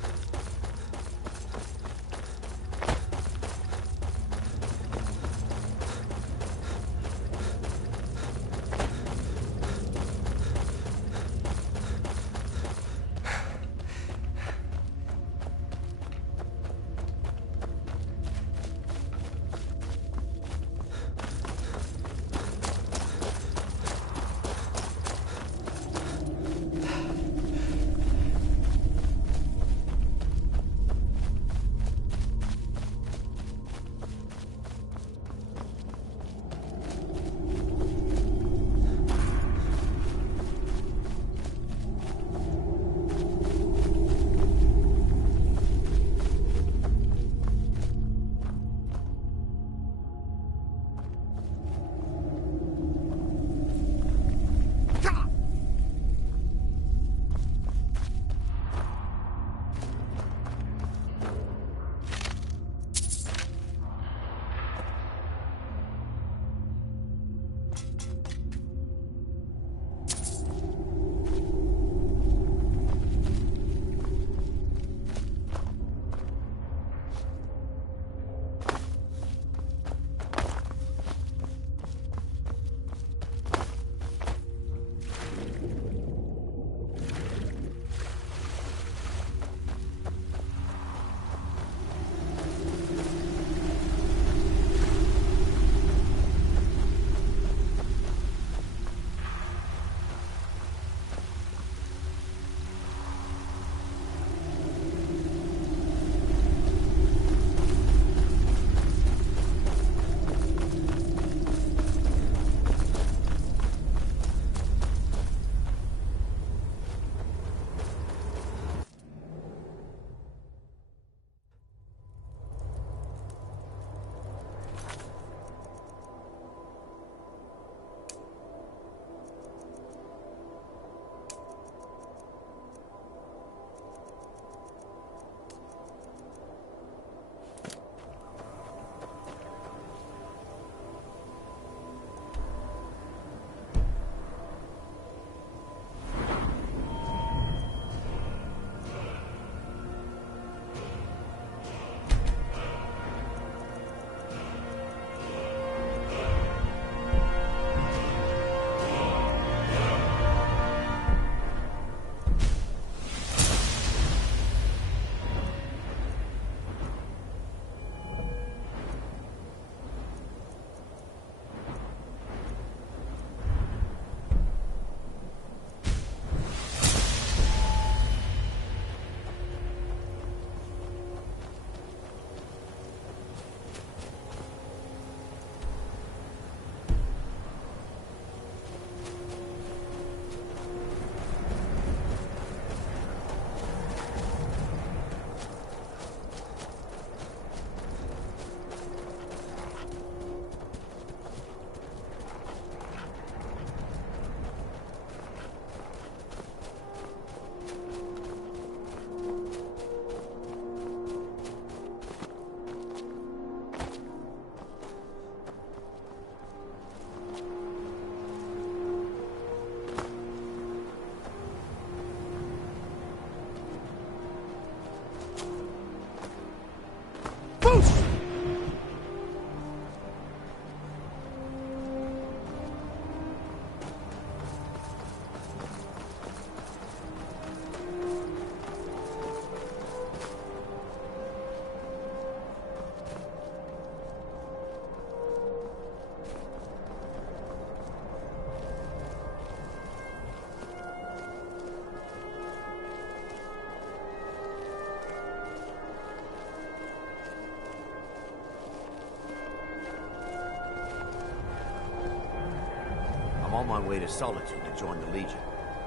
on my way to Solitude to join the Legion.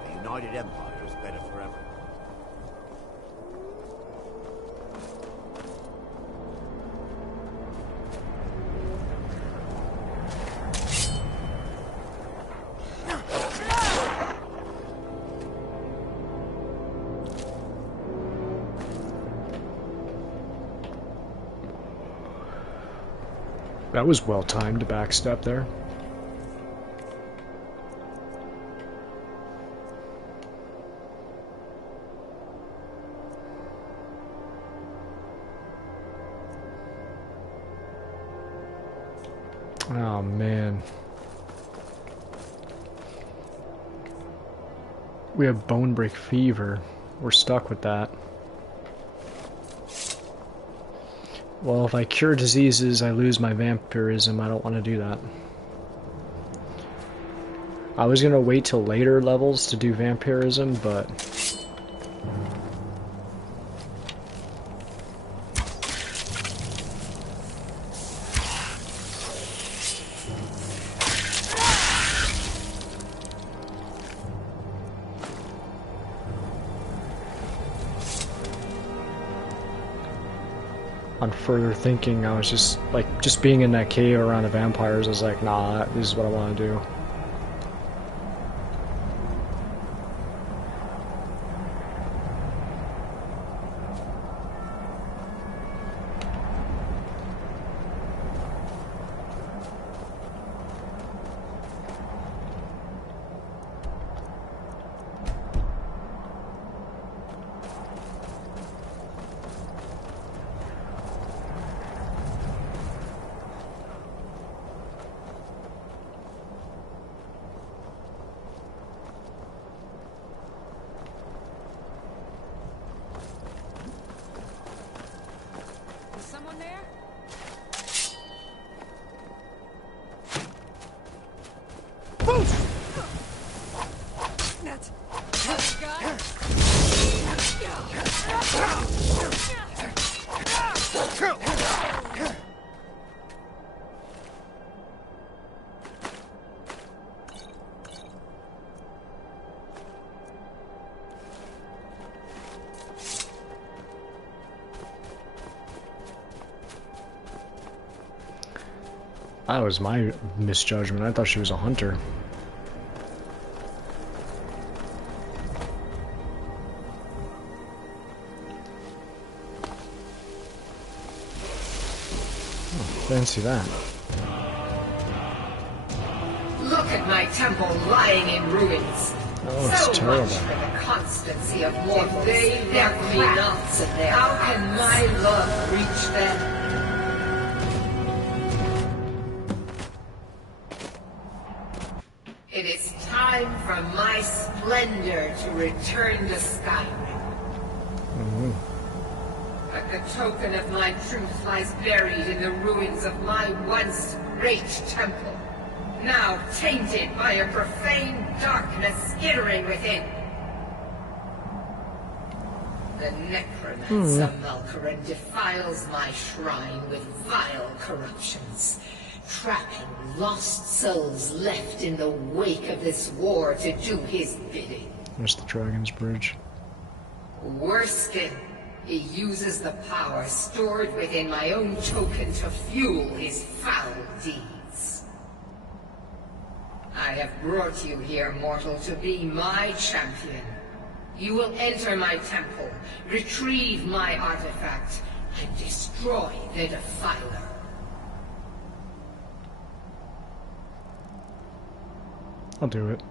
A united empire is better for everyone. That was well timed to backstep there. Oh man. We have bone break fever. We're stuck with that. Well, if I cure diseases, I lose my vampirism. I don't want to do that. I was going to wait till later levels to do vampirism, but... on further thinking, I was just being in that cave around the vampires, I was like, nah, this is what I want to do. That was my misjudgment. I thought she was a hunter. Oh, didn't see that. Look at my temple lying in ruins. Oh, it's so terrible. much for the constancy of mortals. They never be knots in their How can my love reach them? It is time for my splendor to return to Skyrim. But the token of my truth lies buried in the ruins of my once great temple, now tainted by a profane darkness skittering within. The necromancer Malkaran defiles my shrine with vile corruptions, trapping lost souls left in the wake of this war to do his bidding. There's the Dragon's Bridge. Worse still, he uses the power stored within my own token to fuel his foul deeds. I have brought you here, mortal, to be my champion. You will enter my temple, retrieve my artifact, and destroy the Defiler. I'll do it.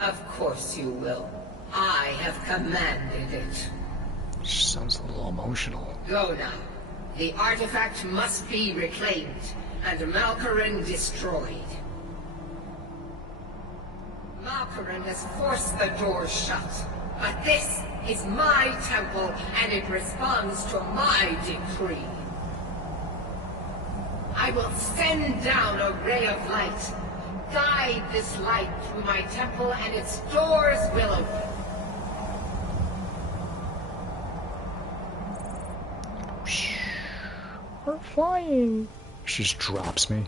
Of course you will. I have commanded it. She sounds a little emotional. Go now. The artifact must be reclaimed, and Malkaran destroyed. Malkaran has forced the doors shut, but this is my temple, and it responds to my decree. I will send down a ray of light. Guide this light through my temple, and its doors will open. We're flying. She just drops me.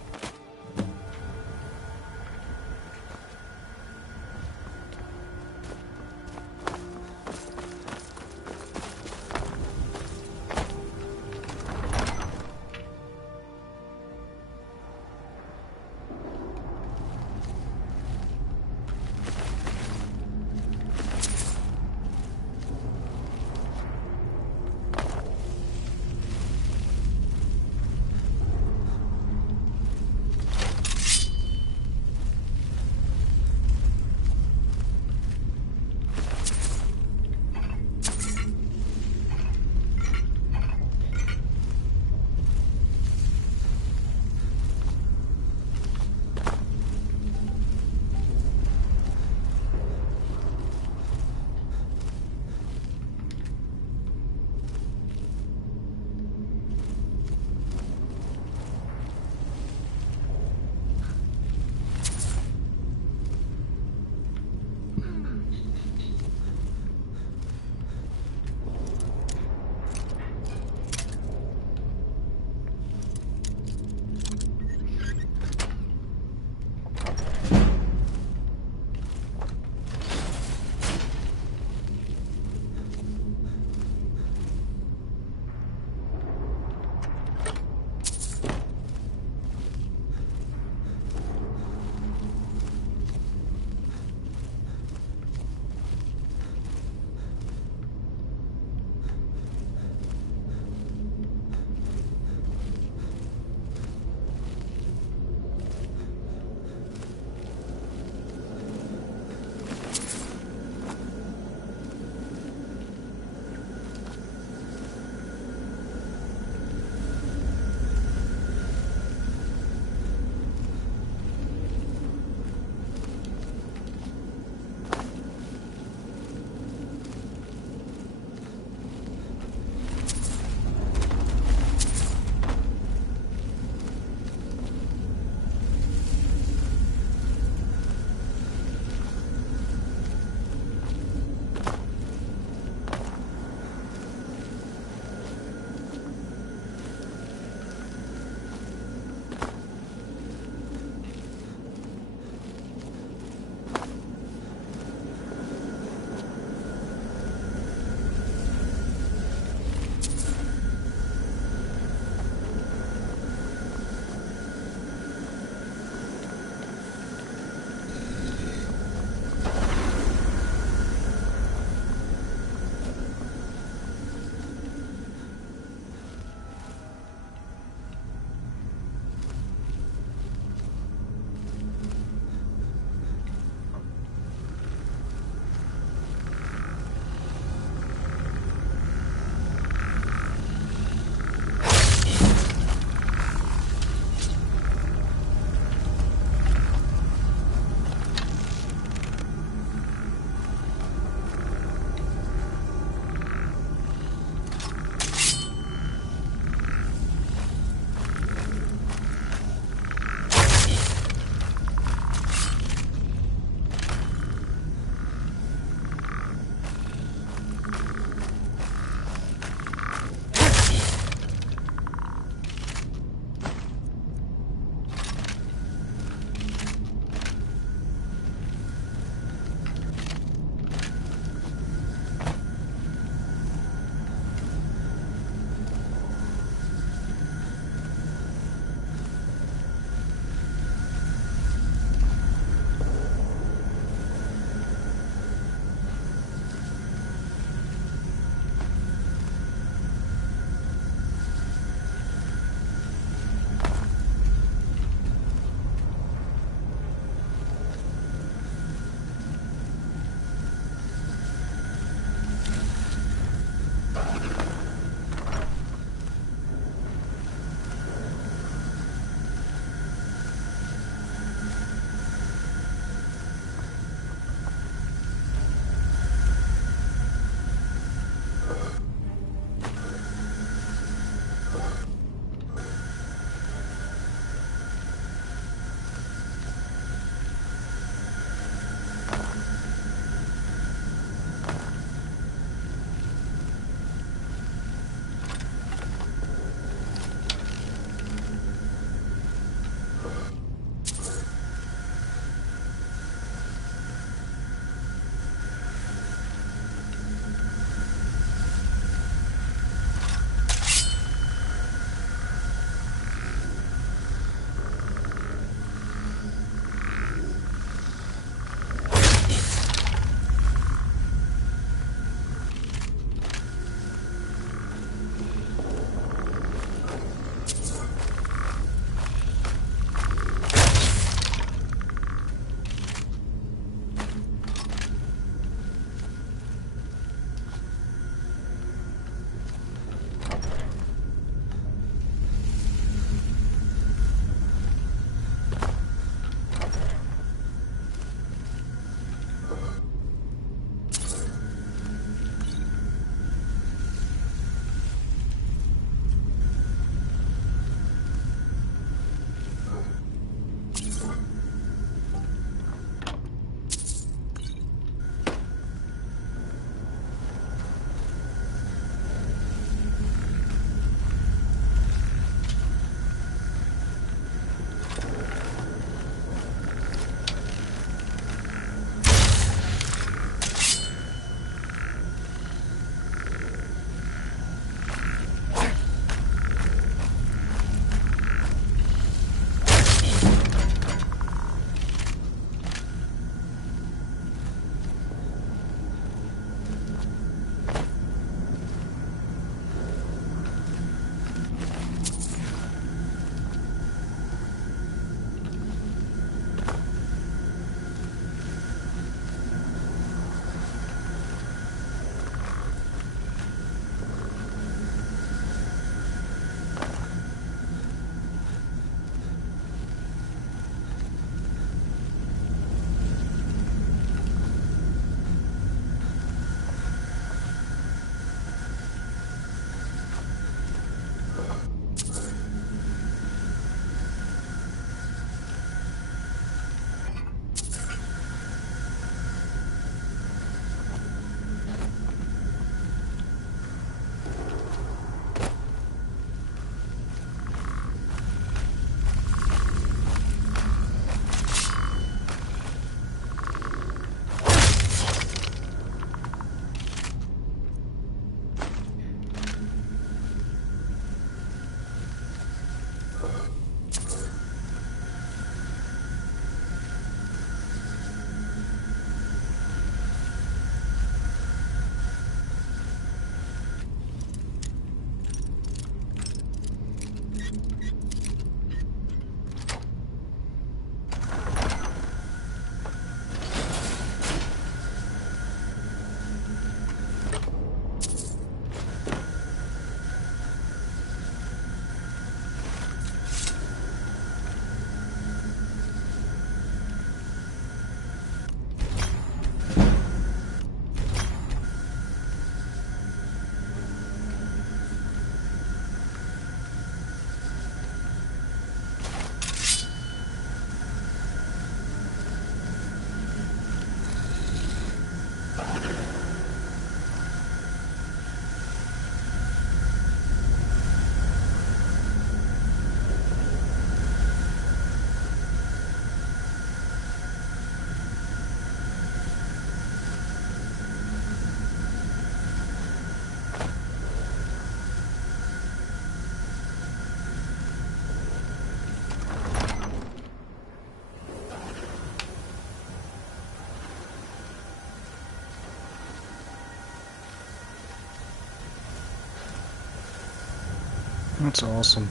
That's awesome.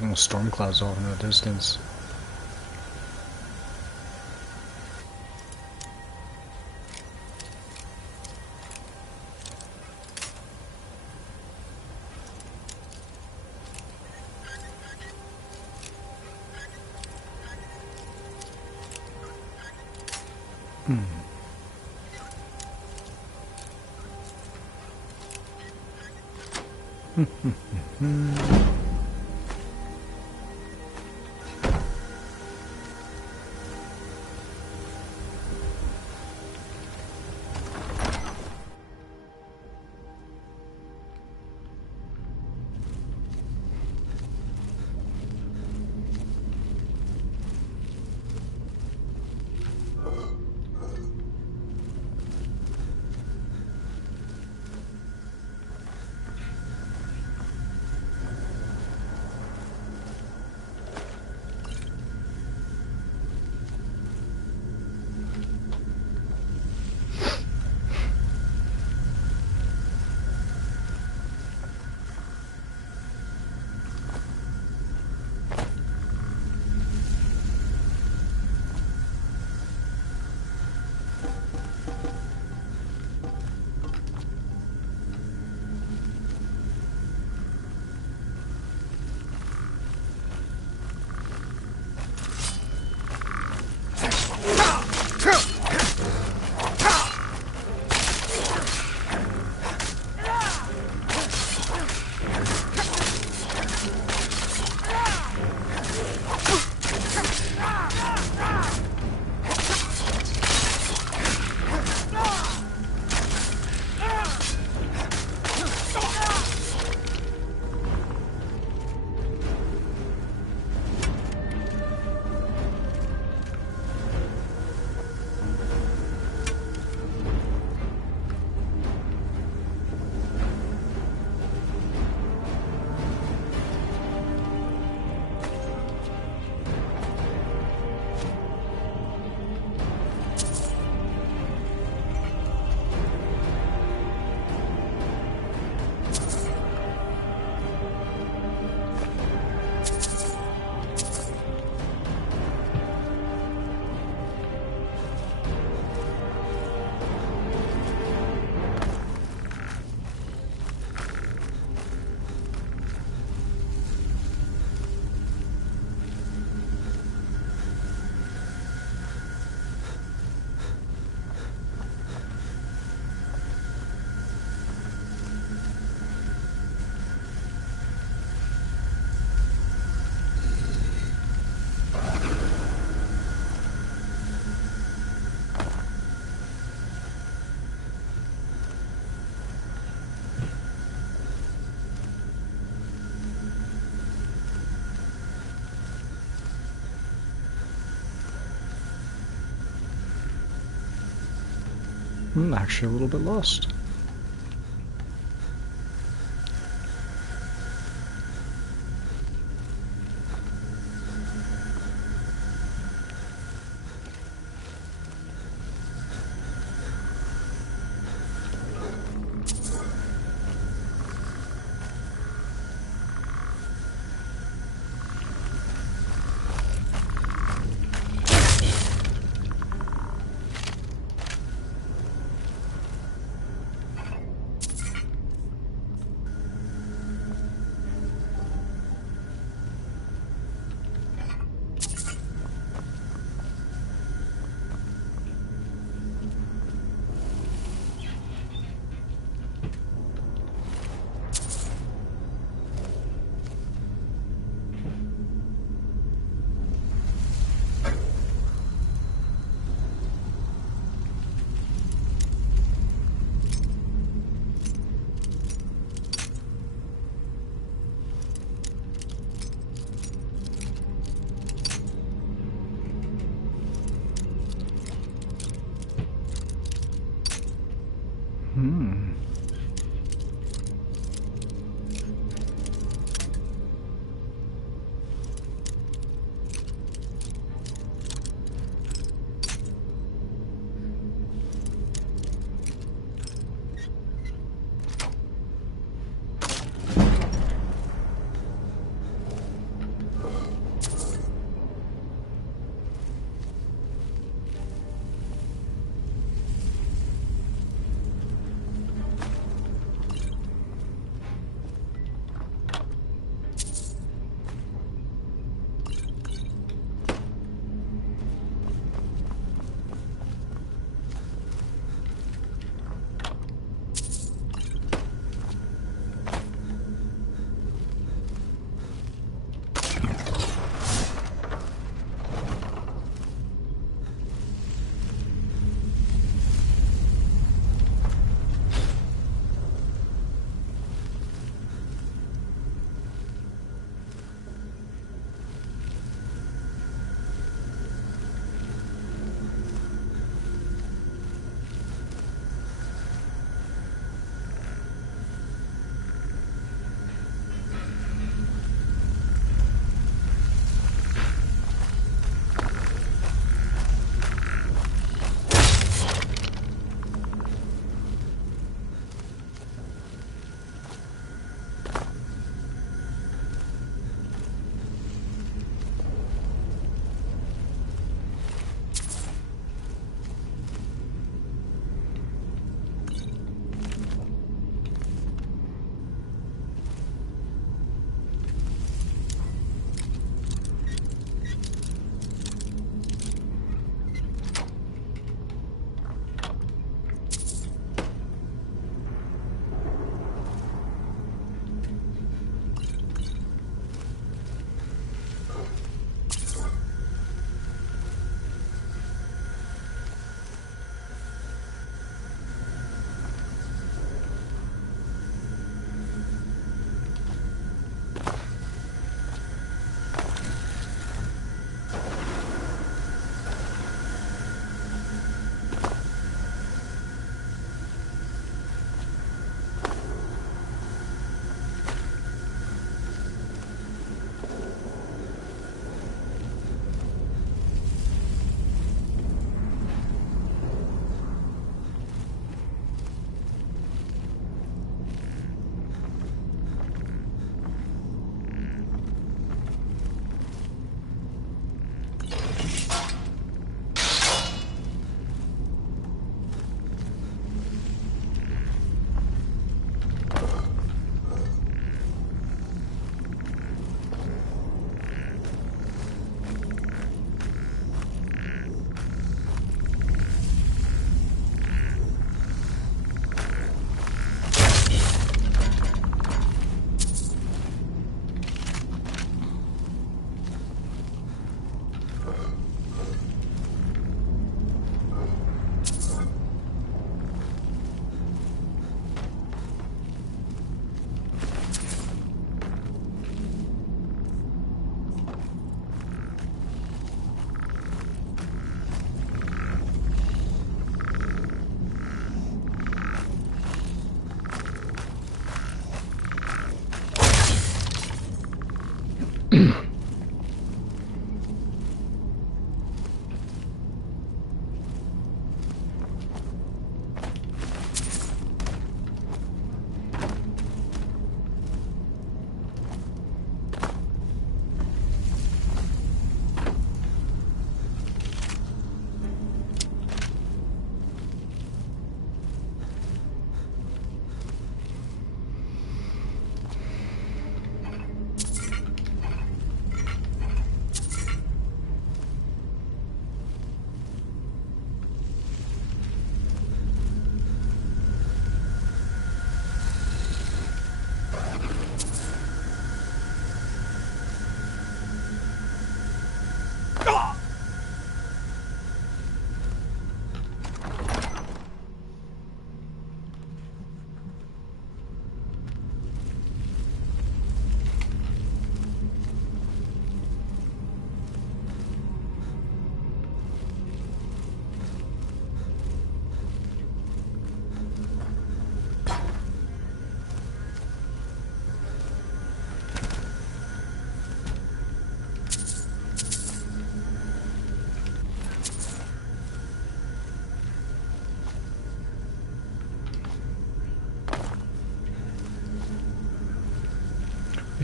Little storm clouds off in the distance. I'm actually a little bit lost.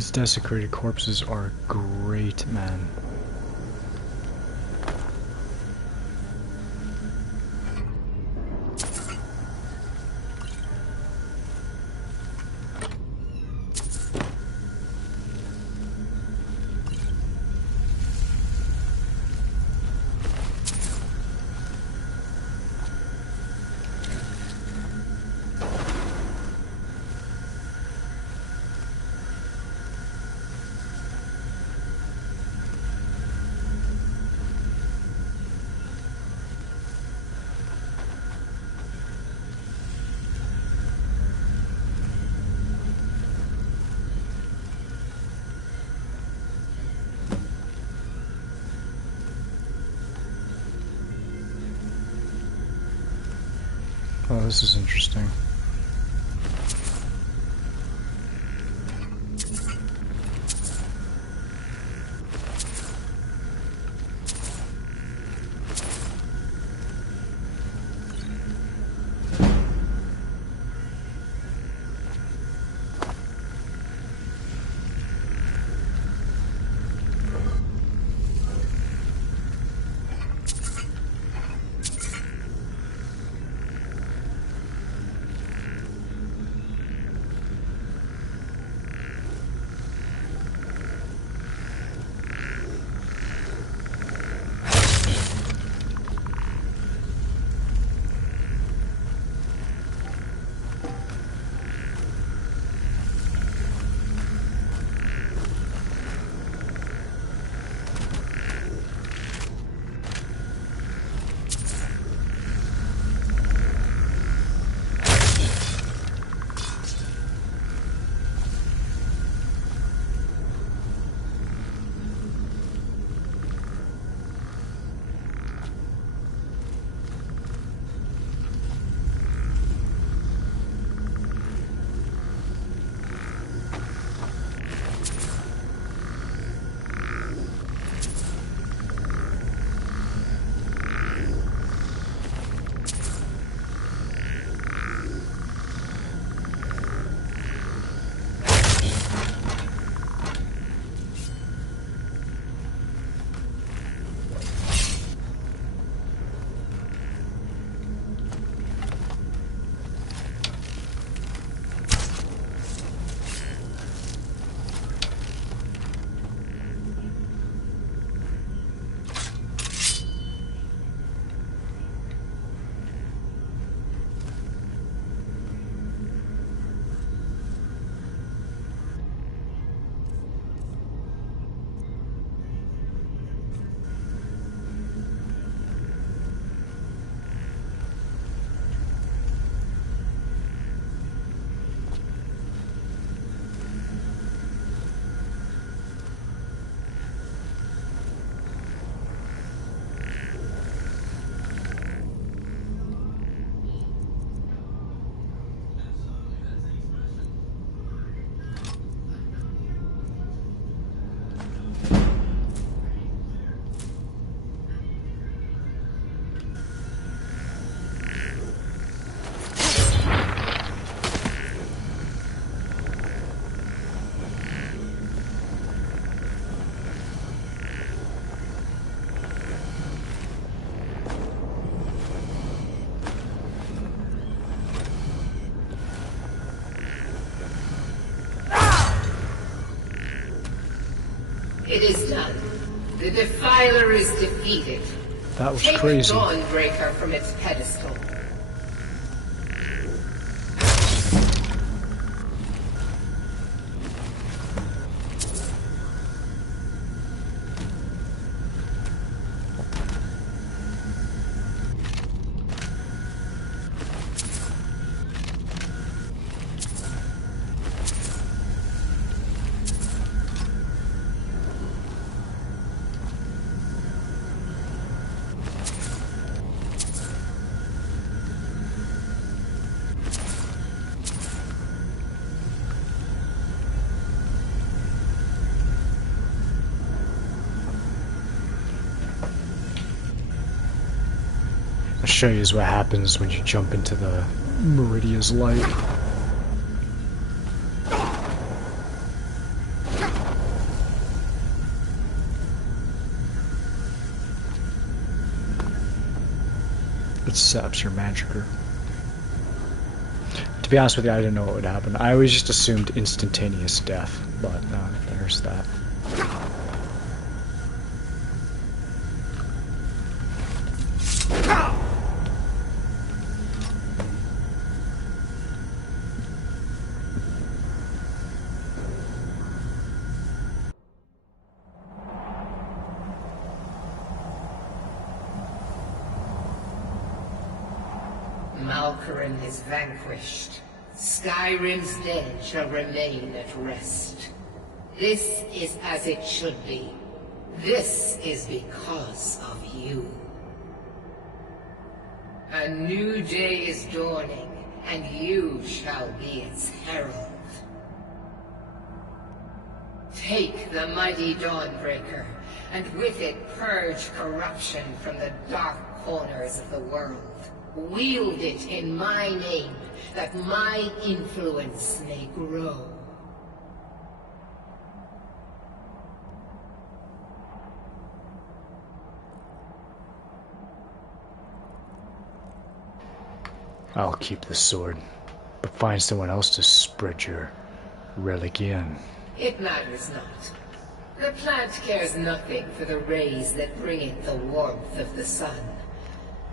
These desecrated corpses are great, man. Oh, this is interesting. It is done. The Defiler is defeated. That was Take crazy. the Dawnbreaker from its pedestal. I'll show you what happens when you jump into the Meridia's light. saps your magicka. To be honest with you, I didn't know what would happen. I always just assumed instantaneous death, but there's that. Malkarin is vanquished. Skyrim's dead shall remain at rest. This is as it should be. This is because of you. A new day is dawning, and you shall be its herald. Take the mighty Dawnbreaker, and with it purge corruption from the dark corners of the world. Wield it in my name, that my influence may grow. I'll keep the sword, but find someone else to spread your relic in. It matters not. The plant cares nothing for the rays that bring it the warmth of the sun.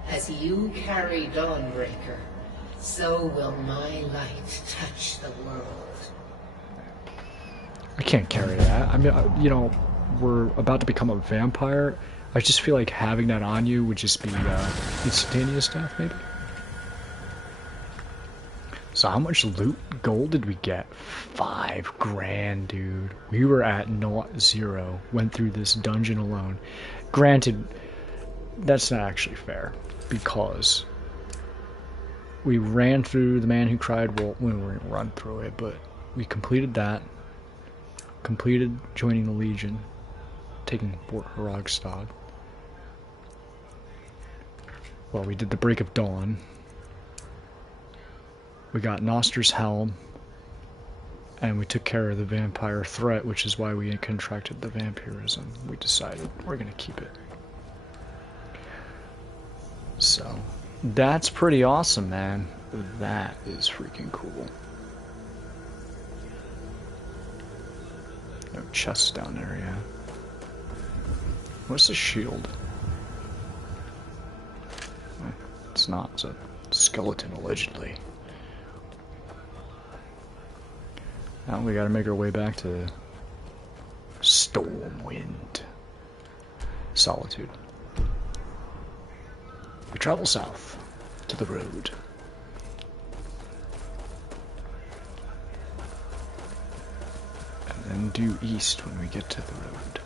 As you carry Dawnbreaker, so will my light touch the world. I can't carry that. I mean, you know, we're about to become a vampire. I just feel like having that on you would just be instantaneous death, maybe? So how much loot gold did we get? 5 grand, dude. We were at 0. Went through this dungeon alone. Granted, that's not actually fair, because we ran through the Man Who Cried. Well, we didn't run through it, but we completed that. Completed joining the Legion, taking Fort Hrogstad. Well, we did the Break of Dawn. We got Noster's Helm, and we took care of the vampire threat, which is why we contracted the vampirism. We decided we're gonna keep it. So, that's pretty awesome, man. That is freaking cool. No chests down there, yeah. What's the shield? It's not. It's a skeleton, allegedly. Now we gotta make our way back to Stormwind. Solitude. We travel south to the road. And then due east when we get to the road.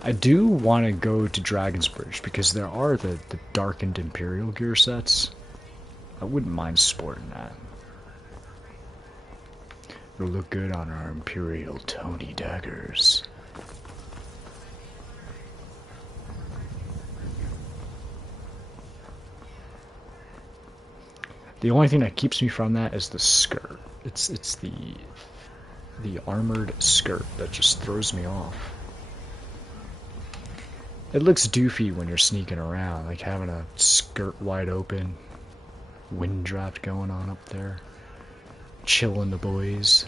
I do want to go to Dragon's Bridge because there are the darkened Imperial gear sets. I wouldn't mind sporting that. It'll look good on our Imperial Tony daggers. The only thing that keeps me from that is the skirt. It's the armored skirt that just throws me off. It looks doofy when you're sneaking around, like having a skirt wide open, wind draft going on up there, chilling the boys.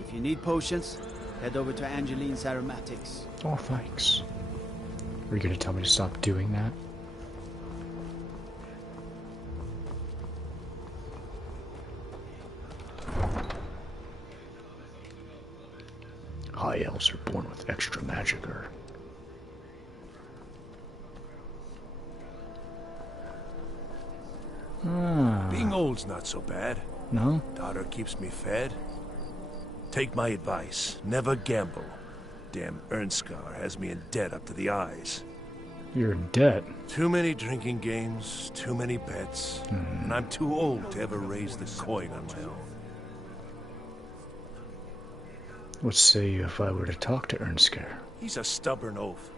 If you need potions, head over to Angeline's Aromatics. Oh, thanks. Are you gonna tell me to stop doing that? elves are born with extra magic or... Being old's not so bad. No? Daughter keeps me fed. Take my advice. Never gamble. Damn Ernskar has me in debt up to the eyes. You're in debt. Too many drinking games, too many bets, and I'm too old to ever raise the coin on my own. What say you if I were to talk to Ernskar? He's a stubborn oaf.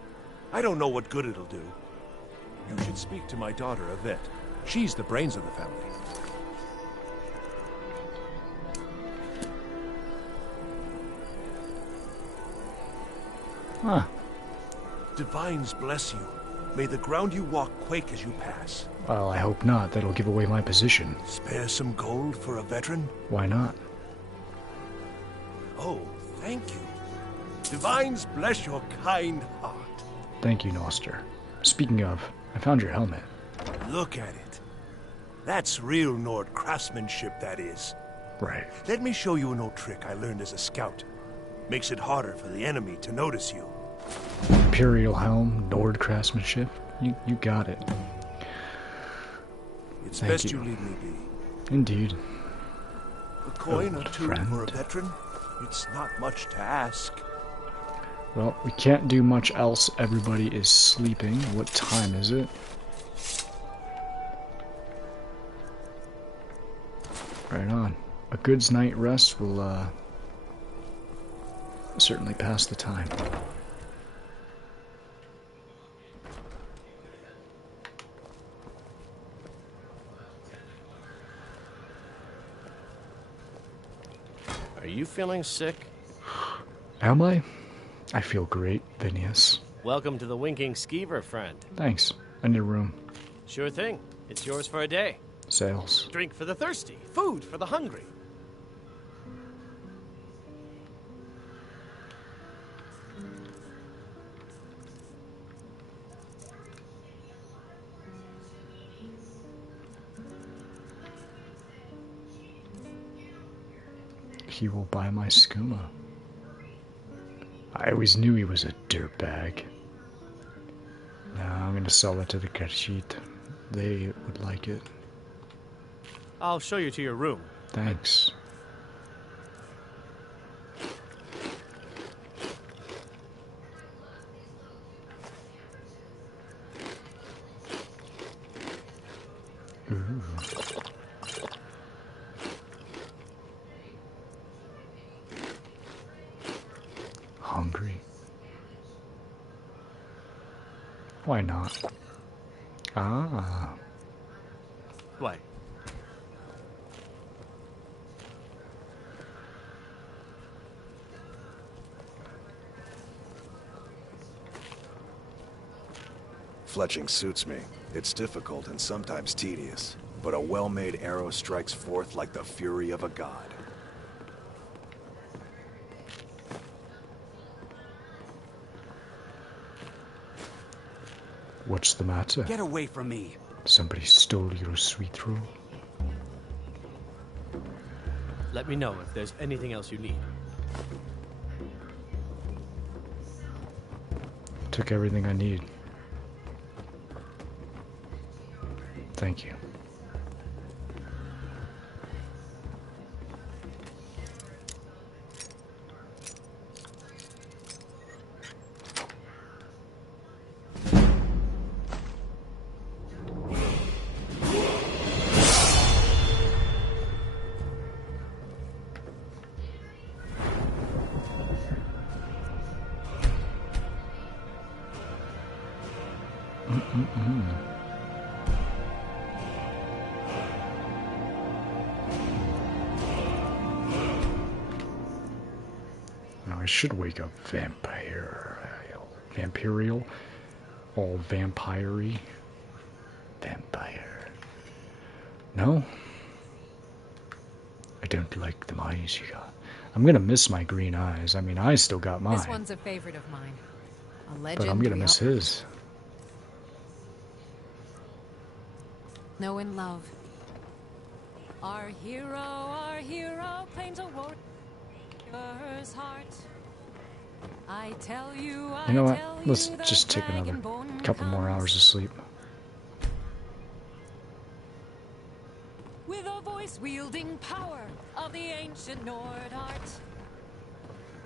I don't know what good it'll do. You should speak to my daughter, Yvette. She's the brains of the family. Huh. Divines bless you. May the ground you walk quake as you pass. Well, I hope not. That'll give away my position. Spare some gold for a veteran? Why not? Oh, thank you. Divines bless your kind heart. Thank you, Noster. Speaking of, I found your helmet. Look at it. That's real Nord craftsmanship, that is. Right. Let me show you an old trick I learned as a scout. Makes it harder for the enemy to notice you. Imperial helm, Nord craftsmanship. You got it. It's Thank best you. you leave me be. Indeed. A coin or Old two friend. for a veteran? It's not much to ask. Well, we can't do much else. Everybody is sleeping. What time is it? Right on. A good night's rest will certainly pass the time. Are you feeling sick? Am I? I feel great, Phineas. Welcome to the Winking Skeever, friend. Thanks. I need a room. Sure thing. It's yours for a day. Sales. Drink for the thirsty, food for the hungry. He will buy my skooma. I always knew he was a dirtbag. Now I'm gonna sell it to the Kashit. They would like it. I'll show you to your room. Thanks. Ooh. Hungry? Why not? Ah. What? Fletching suits me. It's difficult and sometimes tedious, but a well-made arrow strikes forth like the fury of a god. What's the matter? Get away from me. Somebody stole your sweet roll? Let me know if there's anything else you need. Took everything I need. Thank you. Now I should wake up vampirial, all vampire-y. Vampire. No? I don't like them eyes you got. I'm gonna miss my green eyes. I mean, I still got mine. This one's a favorite of mine. A legend. But I'm gonna miss his. Know in love. Our hero paints a warrior's heart. I tell you, You know what? tell Let's you, just the take another dragonborn couple more comes hours of sleep. with a voice-wielding power of the ancient Nord art.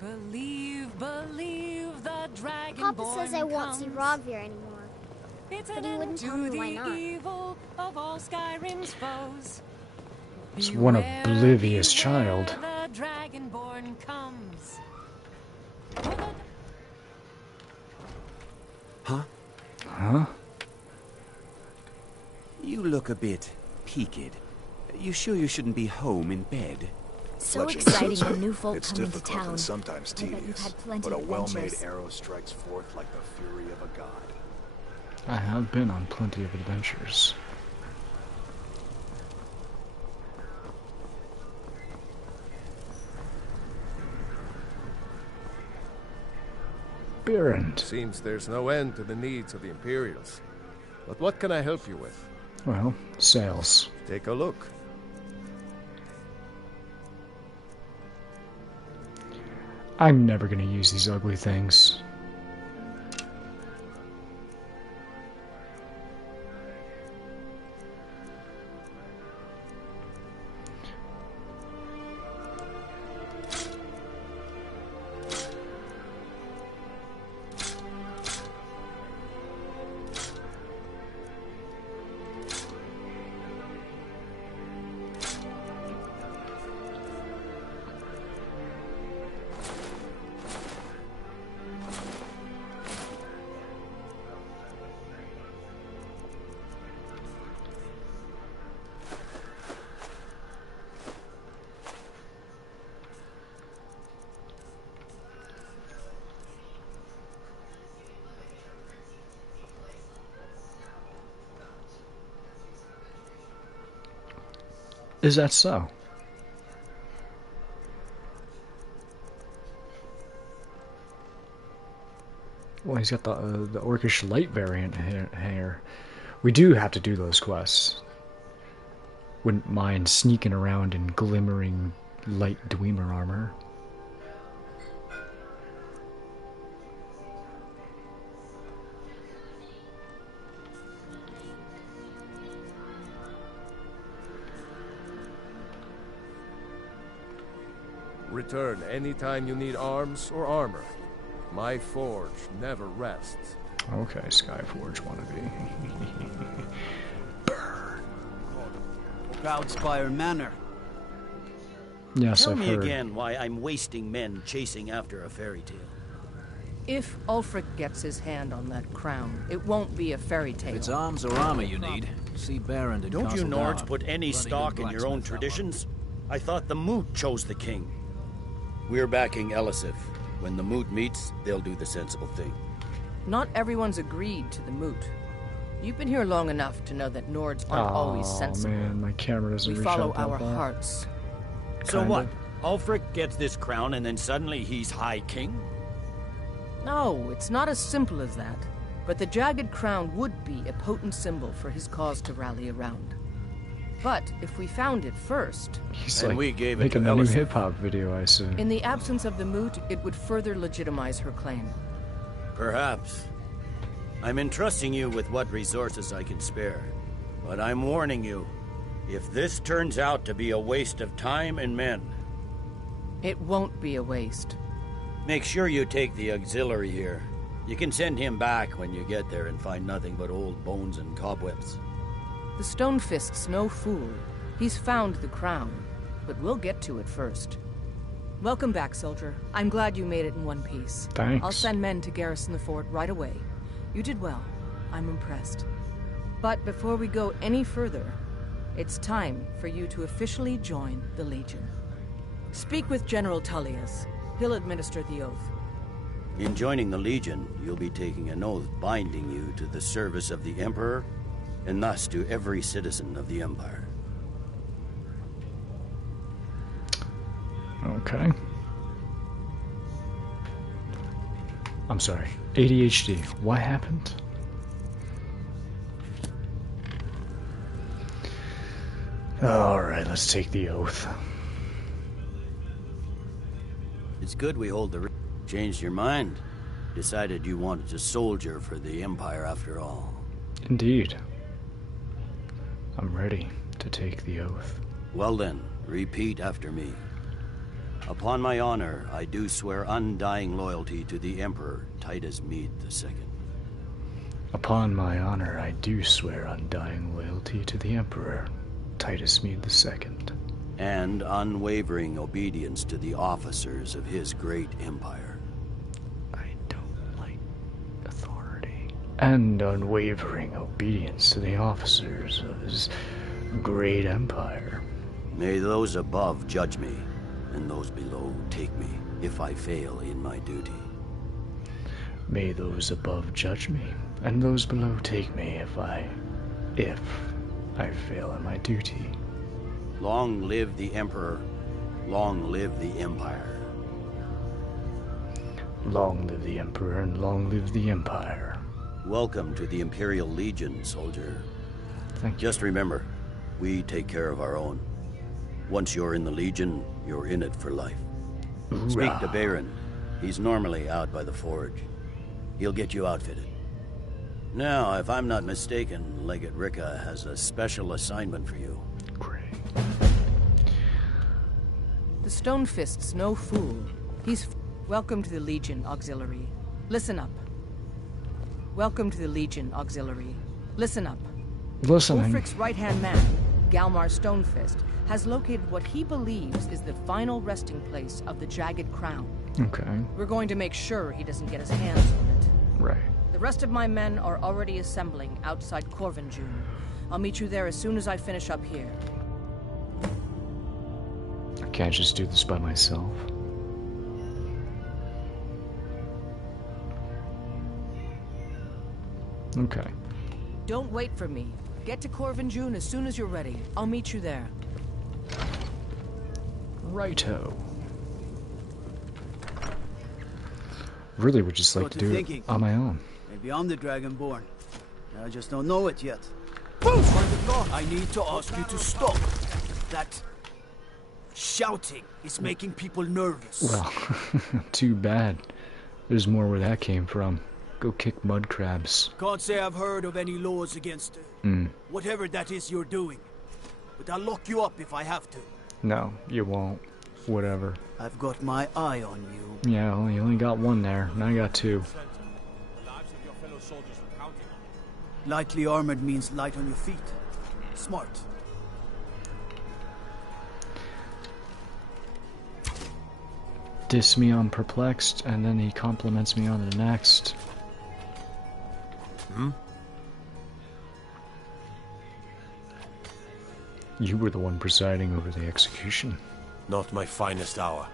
Believe, believe the dragonborn Papa says I won't see comes. Rovir anymore. It's But an he end wouldn't tell to me why the not. evil of all Skyrim's foes. It's one oblivious Beware, child. the dragonborn comes. Huh? Huh? You look a bit peaked. You sure you shouldn't be home in bed? So Fletching exciting suits me. when new folk It's come into difficult town. and sometimes I bet you've tedious, had plenty but a of well-made adventures. arrow strikes forth like the fury of a god. I have been on plenty of adventures. Berend. Seems there's no end to the needs of the Imperials. But what can I help you with? Well, sails. Take a look. I'm never gonna use these ugly things. Is that so? Well, he's got the Orcish light variant here. We do have to do those quests. Wouldn't mind sneaking around in glimmering light Dwemer armor. Return anytime you need arms or armor. My forge never rests. Okay, Skyforge wannabe. Proudspire Manor. Yes, Tell I've me heard. again why I'm wasting men chasing after a fairy tale. If Ulfric gets his hand on that crown, it won't be a fairy tale. If it's arms or armor you need, see Berend in Don't you Castle Nords Down. put any Bloody stock good in your own blacksmith, that traditions? I thought the Moot chose the king. We're backing Elisif. When the Moot meets, they'll do the sensible thing. Not everyone's agreed to the moot. You've been here long enough to know that Nords aren't always sensible. Man, my camera doesn't We reach follow out that our far. hearts. So Kinda. what? Ulfric gets this crown and then suddenly he's High King? No, it's not as simple as that. But the jagged crown would be a potent symbol for his cause to rally around. But if we found it first... He's And like we gave it making to a new Elisif. hip-hop video, I assume. In the absence of the moot, it would further legitimize her claim. Perhaps. I'm entrusting you with what resources I can spare. But I'm warning you, if this turns out to be a waste of time and men... It won't be a waste. Make sure you take the auxiliary here. You can send him back when you get there and find nothing but old bones and cobwebs. The Stonefist's no fool. He's found the crown, but we'll get to it first. Welcome back, soldier. I'm glad you made it in one piece. Thanks. I'll send men to garrison the fort right away. You did well. I'm impressed. But before we go any further, it's time for you to officially join the Legion. Speak with General Tullius. He'll administer the oath. In joining the Legion, you'll be taking an oath binding you to the service of the Emperor, and thus to every citizen of the Empire. Okay. I'm sorry. ADHD. What happened? Alright, let's take the oath. It's good we hold the... Changed your mind? Decided you wanted to soldier for the Empire after all? Indeed. I'm ready to take the oath. Well then, repeat after me. Upon my honor, I do swear undying loyalty to the Emperor Titus Mede II. Upon my honor, I do swear undying loyalty to the Emperor Titus Mede II. And unwavering obedience to the officers of his great empire. I don't like authority. And unwavering obedience to the officers of his great empire. May those above judge me, and those below take me, if I fail in my duty. May those above judge me, and those below take me if I fail in my duty. Long live the Emperor, long live the Empire. Long live the Emperor, and long live the Empire. Welcome to the Imperial Legion, soldier. Thank you. Just remember, we take care of our own. Once you're in the Legion, you're in it for life. Hoorah. Speak to Baron. He's normally out by the forge. He'll get you outfitted. Now, if I'm not mistaken, Legate Ricka has a special assignment for you. Great. The Stonefist's no fool. Welcome to the Legion, Auxiliary. Listen up. Welcome to the Legion, Auxiliary. Listen up. Listening. Ulfric's right-hand man, Galmar Stonefist, has located what he believes is the final resting place of the Jagged Crown. Okay. We're going to make sure he doesn't get his hands on it. Right. The rest of my men are already assembling outside Corvinjune. I'll meet you there as soon as I finish up here. I can't just do this by myself. Okay. Don't wait for me. Get to Corvinjune as soon as you're ready. I'll meet you there. Righto. Really would just like to do it on my own. Maybe I'm the Dragonborn. I just don't know it yet. I need to ask you to stop. That shouting is making people nervous. Well, too bad. There's more where that came from. Go kick mud crabs. Can't say I've heard of any laws against whatever that is you're doing. But I'll lock you up if I have to. No, you won't. Whatever. I've got my eye on you. Yeah, well, you only got one there. Now I got two. Lightly armored means light on your feet. Smart. Diss me on Perplexed, and then he compliments me on the next. You were the one presiding over the execution. Not my finest hour.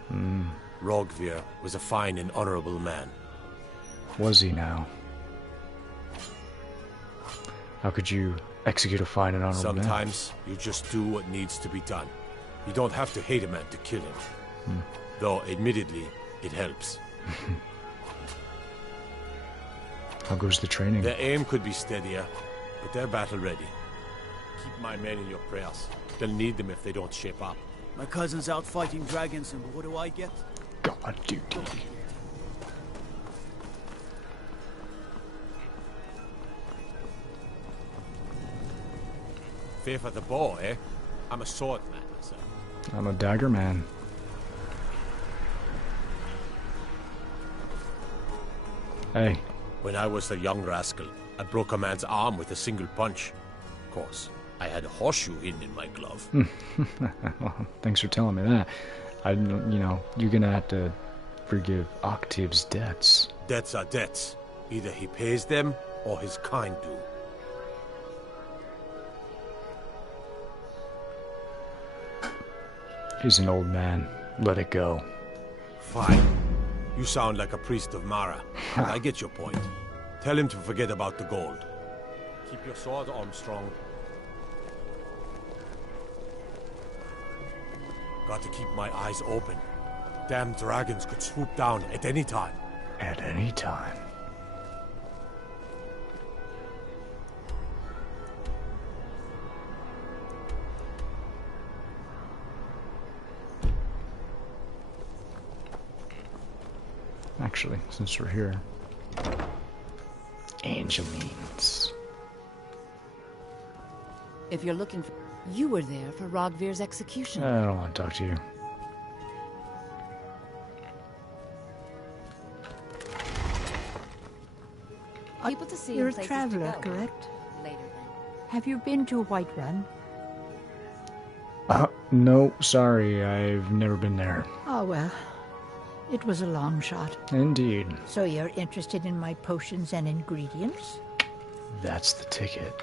Rogvir was a fine and honorable man. Was he now? How could you execute a fine and honorable man? Sometimes you just do what needs to be done. You don't have to hate a man to kill him. Though, admittedly, it helps. How goes the training? Their aim could be steadier, but they're battle ready. Keep my men in your prayers. They'll need them if they don't shape up. My cousin's out fighting dragons, and what do I get? God duty. Fear for the bow, eh? I'm a sword man myself. I'm a dagger man. Hey. When I was a young rascal, I broke a man's arm with a single punch. Of course, I had a horseshoe hidden in my glove. Well, thanks for telling me that. You're gonna have to forgive Octave's debts. Debts are debts. Either he pays them, or his kind do. He's an old man. Let it go. Fine. You sound like a priest of Mara. I get your point. Tell him to forget about the gold. Keep your sword arm strong. Got to keep my eyes open. Damn dragons could swoop down at any time. At any time. actually, since we're here. Angelines. If you're looking for... You were there for Rogvir's execution. I don't want to talk to you. People to see You're and a places traveler, to go. correct? Later then. Have you been to Whiterun? No, sorry, I've never been there. Oh, well. It was a long shot. Indeed. So you're interested in my potions and ingredients? That's the ticket.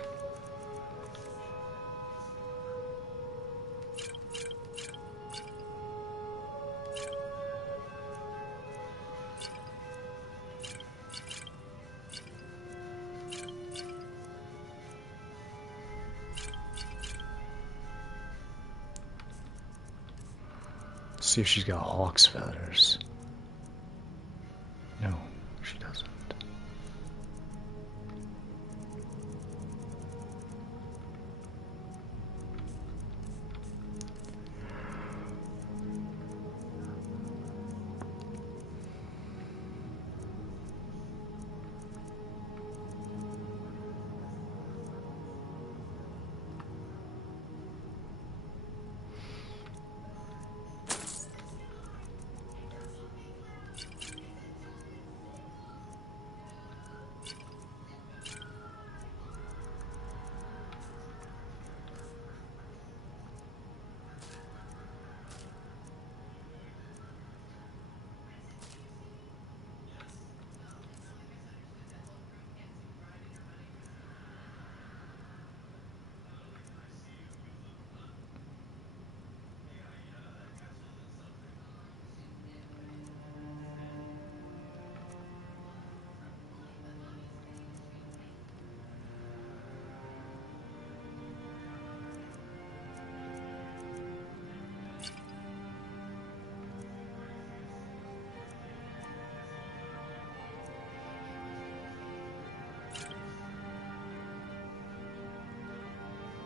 See if she's got hawk's feathers. No, she doesn't.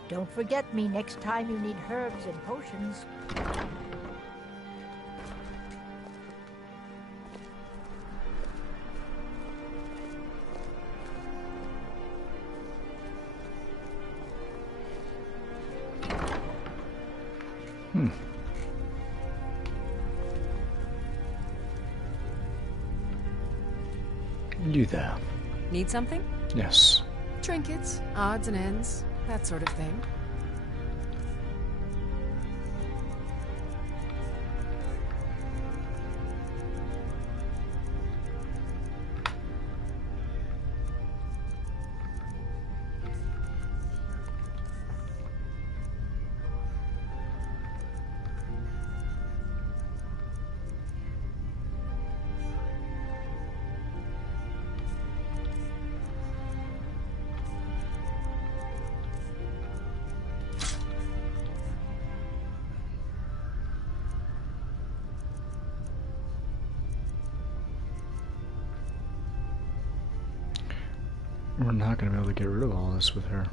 Don't forget me next time you need herbs and potions. You there? Need something? Yes. Trinkets, odds and ends, that sort of thing. We're not going to be able to get rid of all this with her.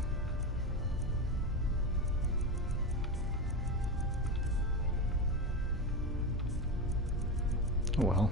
Oh well.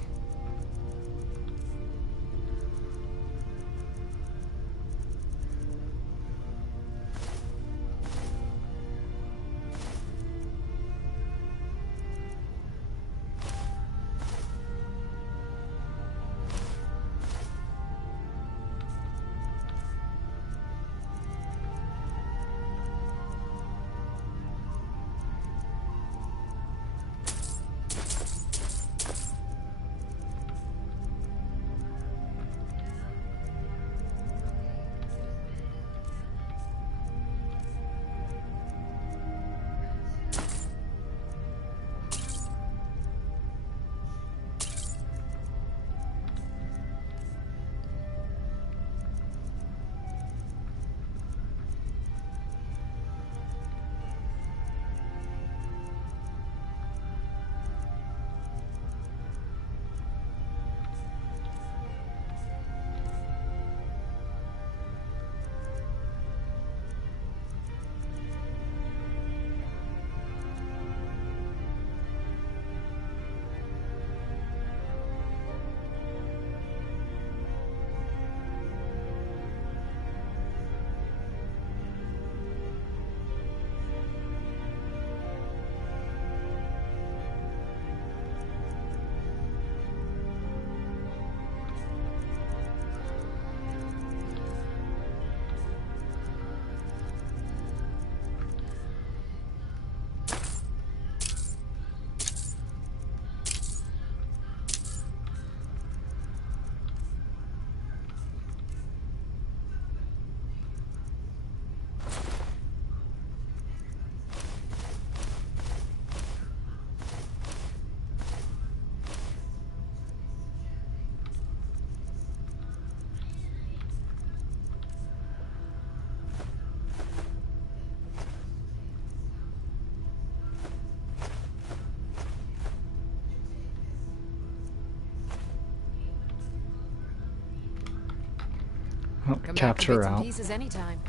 Well, Come capped back to her bits and out. pieces anytime.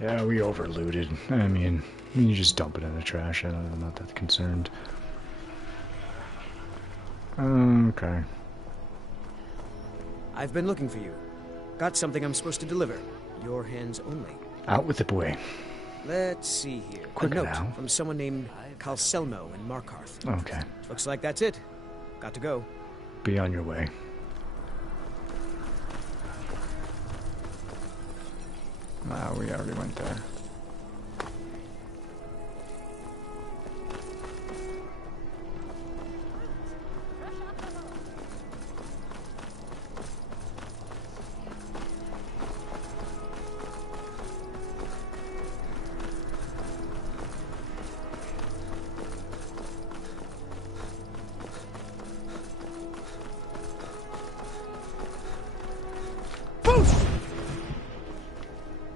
Yeah, we overlooted. I mean, you just dump it in the trash. I'm not that concerned. Okay. I've been looking for you. Got something I'm supposed to deliver. Your hands only. Out with the boy. Let's see here. Quick a note now. from someone named Calselmo in Markarth. Okay. Looks like that's it. Got to go. Be on your way. Ah, we already went there.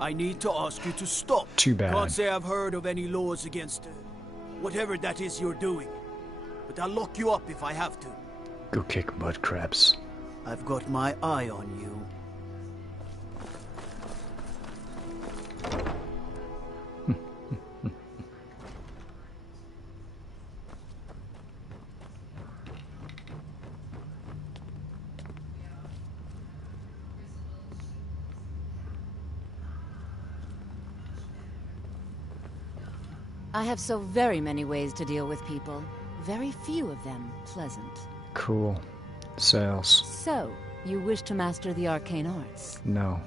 I need to ask you to stop. Too bad. Can't say I've heard of any laws against whatever that is you're doing. But I'll lock you up if I have to. Go kick mud crabs. I've got my eye on you. I have so very many ways to deal with people. Very few of them pleasant. Cool. Sales. So, you wish to master the arcane arts? No.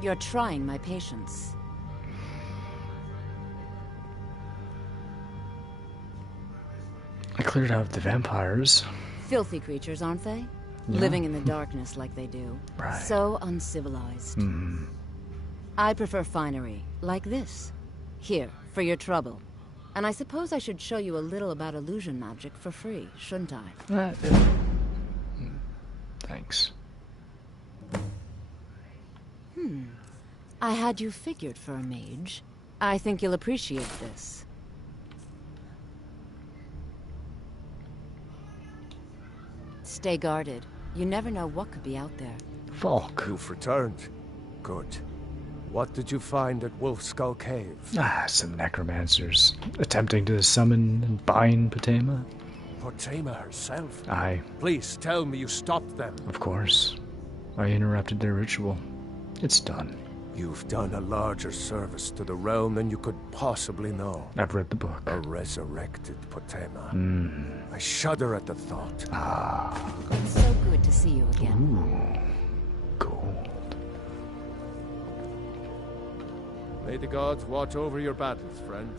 You're trying my patience. I cleared out the vampires. Filthy creatures, aren't they? Yeah. Living in the darkness like they do. Right. So uncivilized. Mm. I prefer finery, like this. Here, for your trouble. And I suppose I should show you a little about illusion magic for free, shouldn't I? Thanks. I had you figured for a mage. I think you'll appreciate this. Stay guarded. You never know what could be out there. Falk. You've returned. Good. What did you find at Wolf Skull Cave? Some necromancers attempting to summon and bind Potema. Potema herself? Aye. Please tell me you stopped them. Of course. I interrupted their ritual. It's done. You've done a larger service to the realm than you could possibly know. I've read the book. A resurrected Potema. Mm. I shudder at the thought. Ah. It's so good to see you again. Ooh. Gold. May the gods watch over your battles, friend.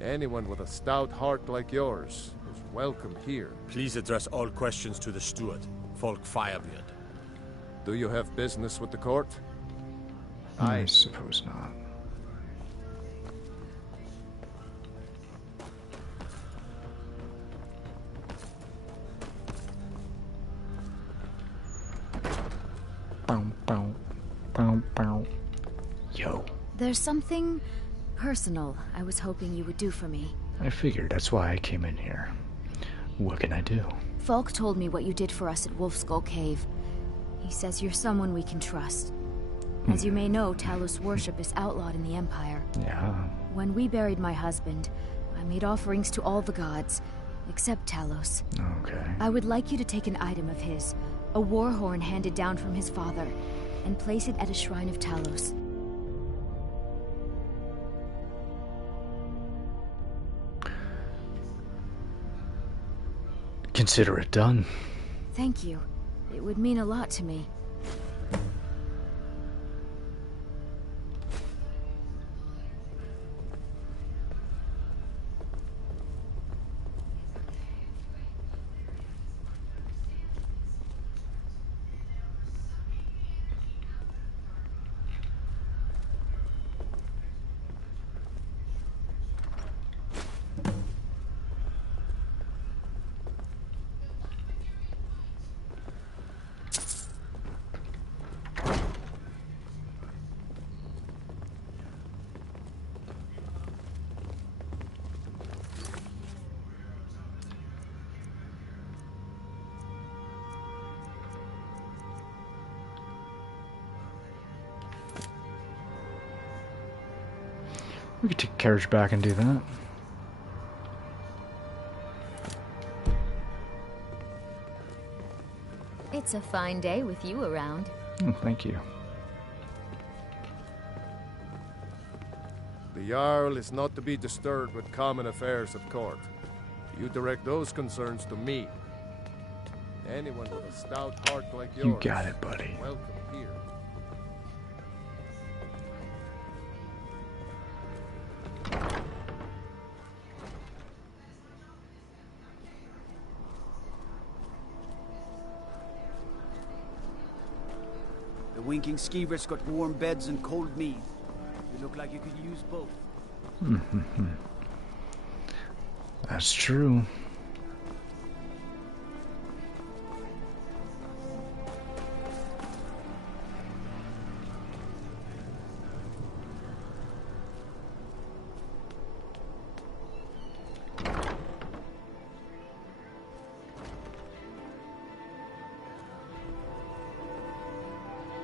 Anyone with a stout heart like yours is welcome here. Please address all questions to the steward, Folk Firebeard. Do you have business with the court? I suppose not. Bow, bow, bow, bow. Yo. There's something personal I was hoping you would do for me. I figured that's why I came in here. What can I do? Falk told me what you did for us at Wolfskull Cave. He says you're someone we can trust. As you may know, Talos worship is outlawed in the Empire. Yeah. When we buried my husband, I made offerings to all the gods, except Talos. Okay. I would like you to take an item of his, a war horn handed down from his father, and place it at a shrine of Talos. Consider it done. Thank you. It would mean a lot to me. We could take a carriage back and do that. It's a fine day with you around. Thank you. The Jarl is not to be disturbed with common affairs at court. You direct those concerns to me. Anyone with a stout heart like yours. You got it, buddy. Welcome here. The winking skeever's got warm beds and cold mead. You look like you could use both. That's true.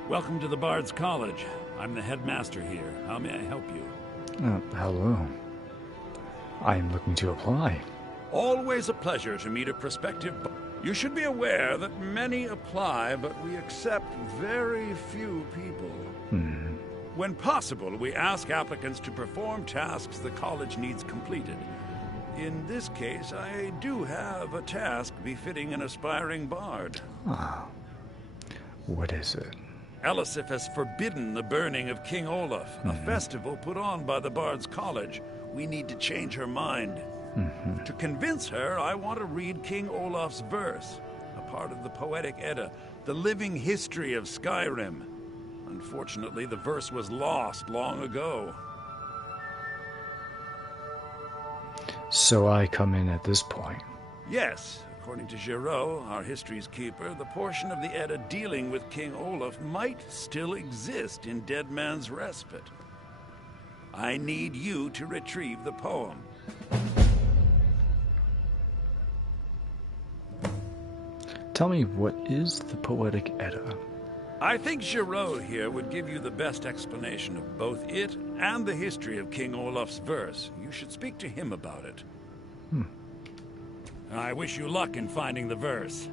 Welcome to the Bard's College. I'm the headmaster here. How may I help you? Hello. I am looking to apply. Always a pleasure to meet a prospective. You should be aware that many apply, but we accept very few people. When possible, we ask applicants to perform tasks the college needs completed. In this case, I do have a task befitting an aspiring bard. Ah. What is it? Elisif has forbidden the burning of King Olaf, a festival put on by the Bard's College. We need to change her mind. To convince her, I want to read King Olaf's verse, a part of the Poetic Edda, the living history of Skyrim. Unfortunately, the verse was lost long ago. So I come in at this point. Yes. According to Giraud, our history's keeper, the portion of the Edda dealing with King Olaf might still exist in Dead Man's Respite. I need you to retrieve the poem. Tell me, what is the Poetic Edda? I think Giraud here would give you the best explanation of both it and the history of King Olaf's verse. You should speak to him about it. I wish you luck in finding the verse.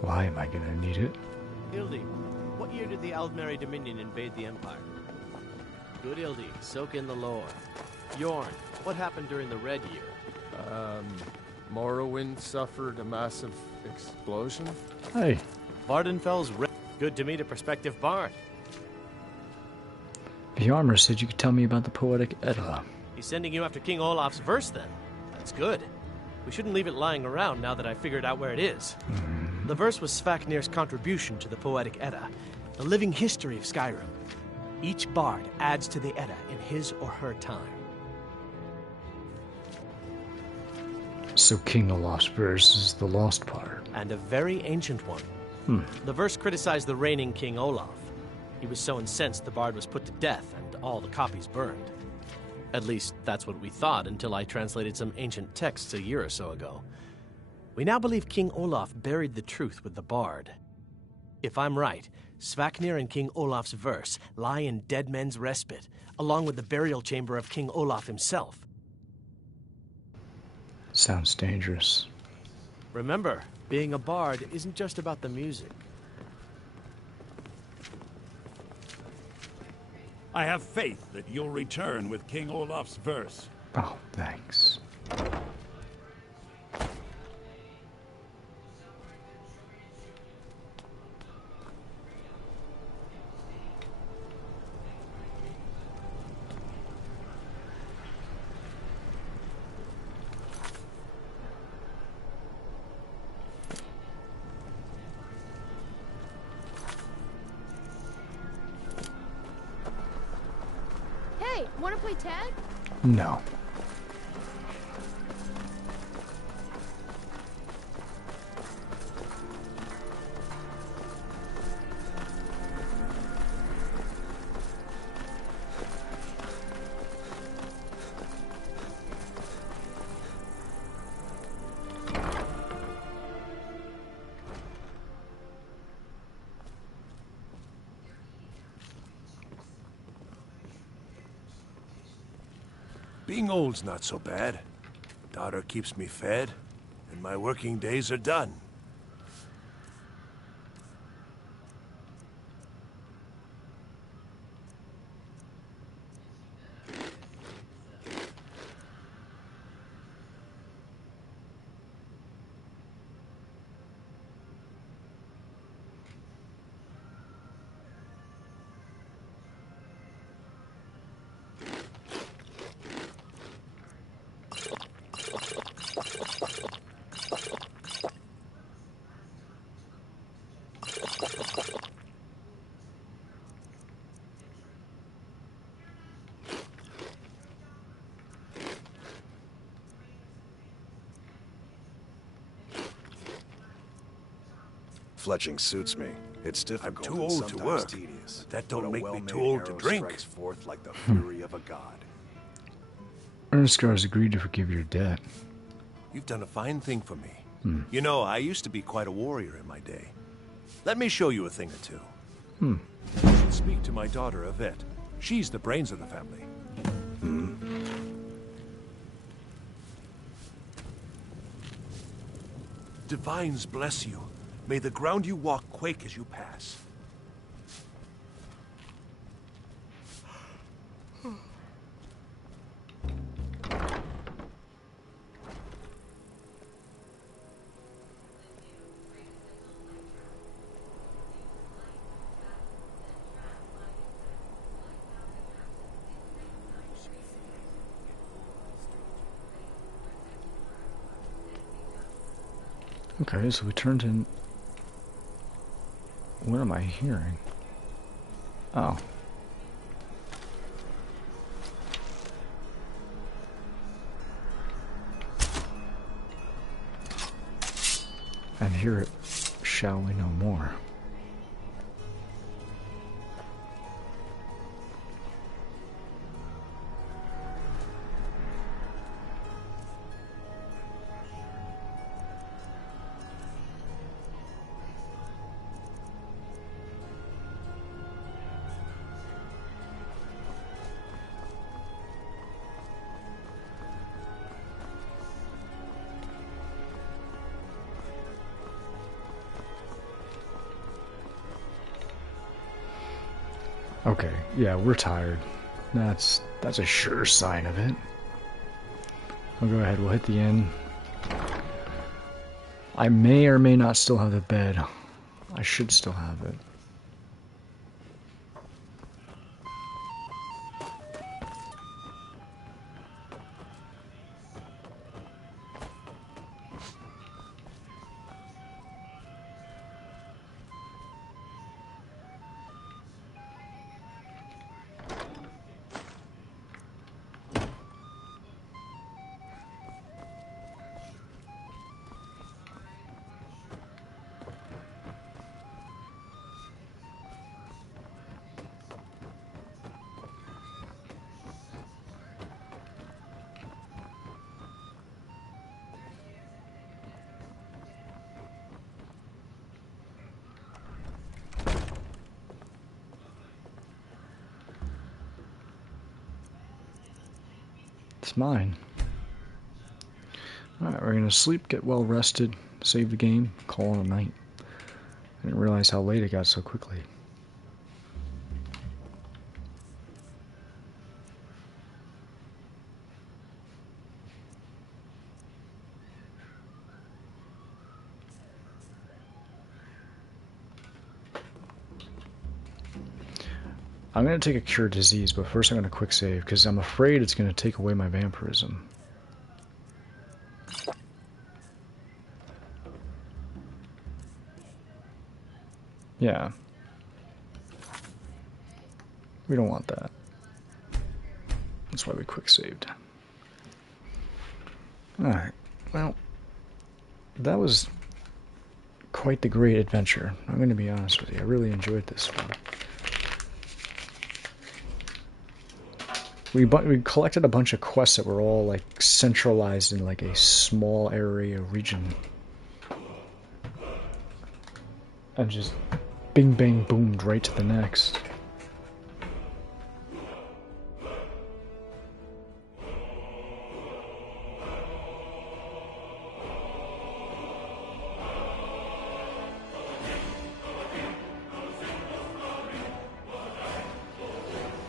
Why am I gonna need it? Ildi, what year did the Aldmeri Dominion invade the Empire? Good Ildi, soak in the lore. Yorn, what happened during the Red Year? Morrowind suffered a massive explosion. Hey. Vardenfell's Red. Good to meet a prospective bard. The armor said you could tell me about the Poetic Edda. He's sending you after King Olaf's verse, then. That's good. We shouldn't leave it lying around now that I figured out where it is. The verse was Svafnir's contribution to the Poetic Edda, the living history of Skyrim. Each bard adds to the Edda in his or her time. So King Olaf's verse is the lost part. And a very ancient one. The verse criticized the reigning King Olaf. He was so incensed the bard was put to death and all the copies burned. At least, that's what we thought until I translated some ancient texts a year or so ago. We now believe King Olaf buried the truth with the bard. If I'm right, Svaknir and King Olaf's verse lie in Dead Men's Respite, along with the burial chamber of King Olaf himself. Sounds dangerous. Remember, being a bard isn't just about the music. I have faith that you'll return with King Olaf's verse. Oh, thanks. Hey, wanna play tag? No. Being old's not so bad. Daughter keeps me fed, and my working days are done. Fletching suits me. It's difficult. I'm too and old to sometimes work. Tedious, But that don't make me well-made too old to arrow drink. Strikes forth like the fury of a god. Ernestgar has agreed to forgive your debt. You've done a fine thing for me. Hmm. You know, I used to be quite a warrior in my day. Let me show you a thing or two. Hmm. You should speak to my daughter, Yvette. She's the brains of the family. Divines bless you. May the ground you walk quake as you pass. Okay, so we turned in... What am I hearing? Oh. And hear it, shall we know more? Okay, yeah, we're tired. That's a sure sign of it. We'll go ahead, we'll hit the inn. I may or may not still have the bed. I should still have it. It's mine. Alright, we're gonna sleep, get well rested, save the game, call it a night. I didn't realize how late it got so quickly. I'm going to take a cure disease, but first I'm going to quick save, because I'm afraid it's going to take away my vampirism. Yeah. We don't want that. That's why we quick saved. Alright, well, that was quite the great adventure. I'm going to be honest with you, I really enjoyed this one. We collected a bunch of quests that were all like centralized in like a small area region. And just bing bang boomed right to the next.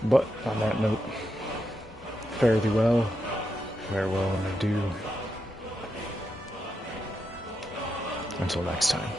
But on that note, fare thee well, farewell and adieu. Until next time.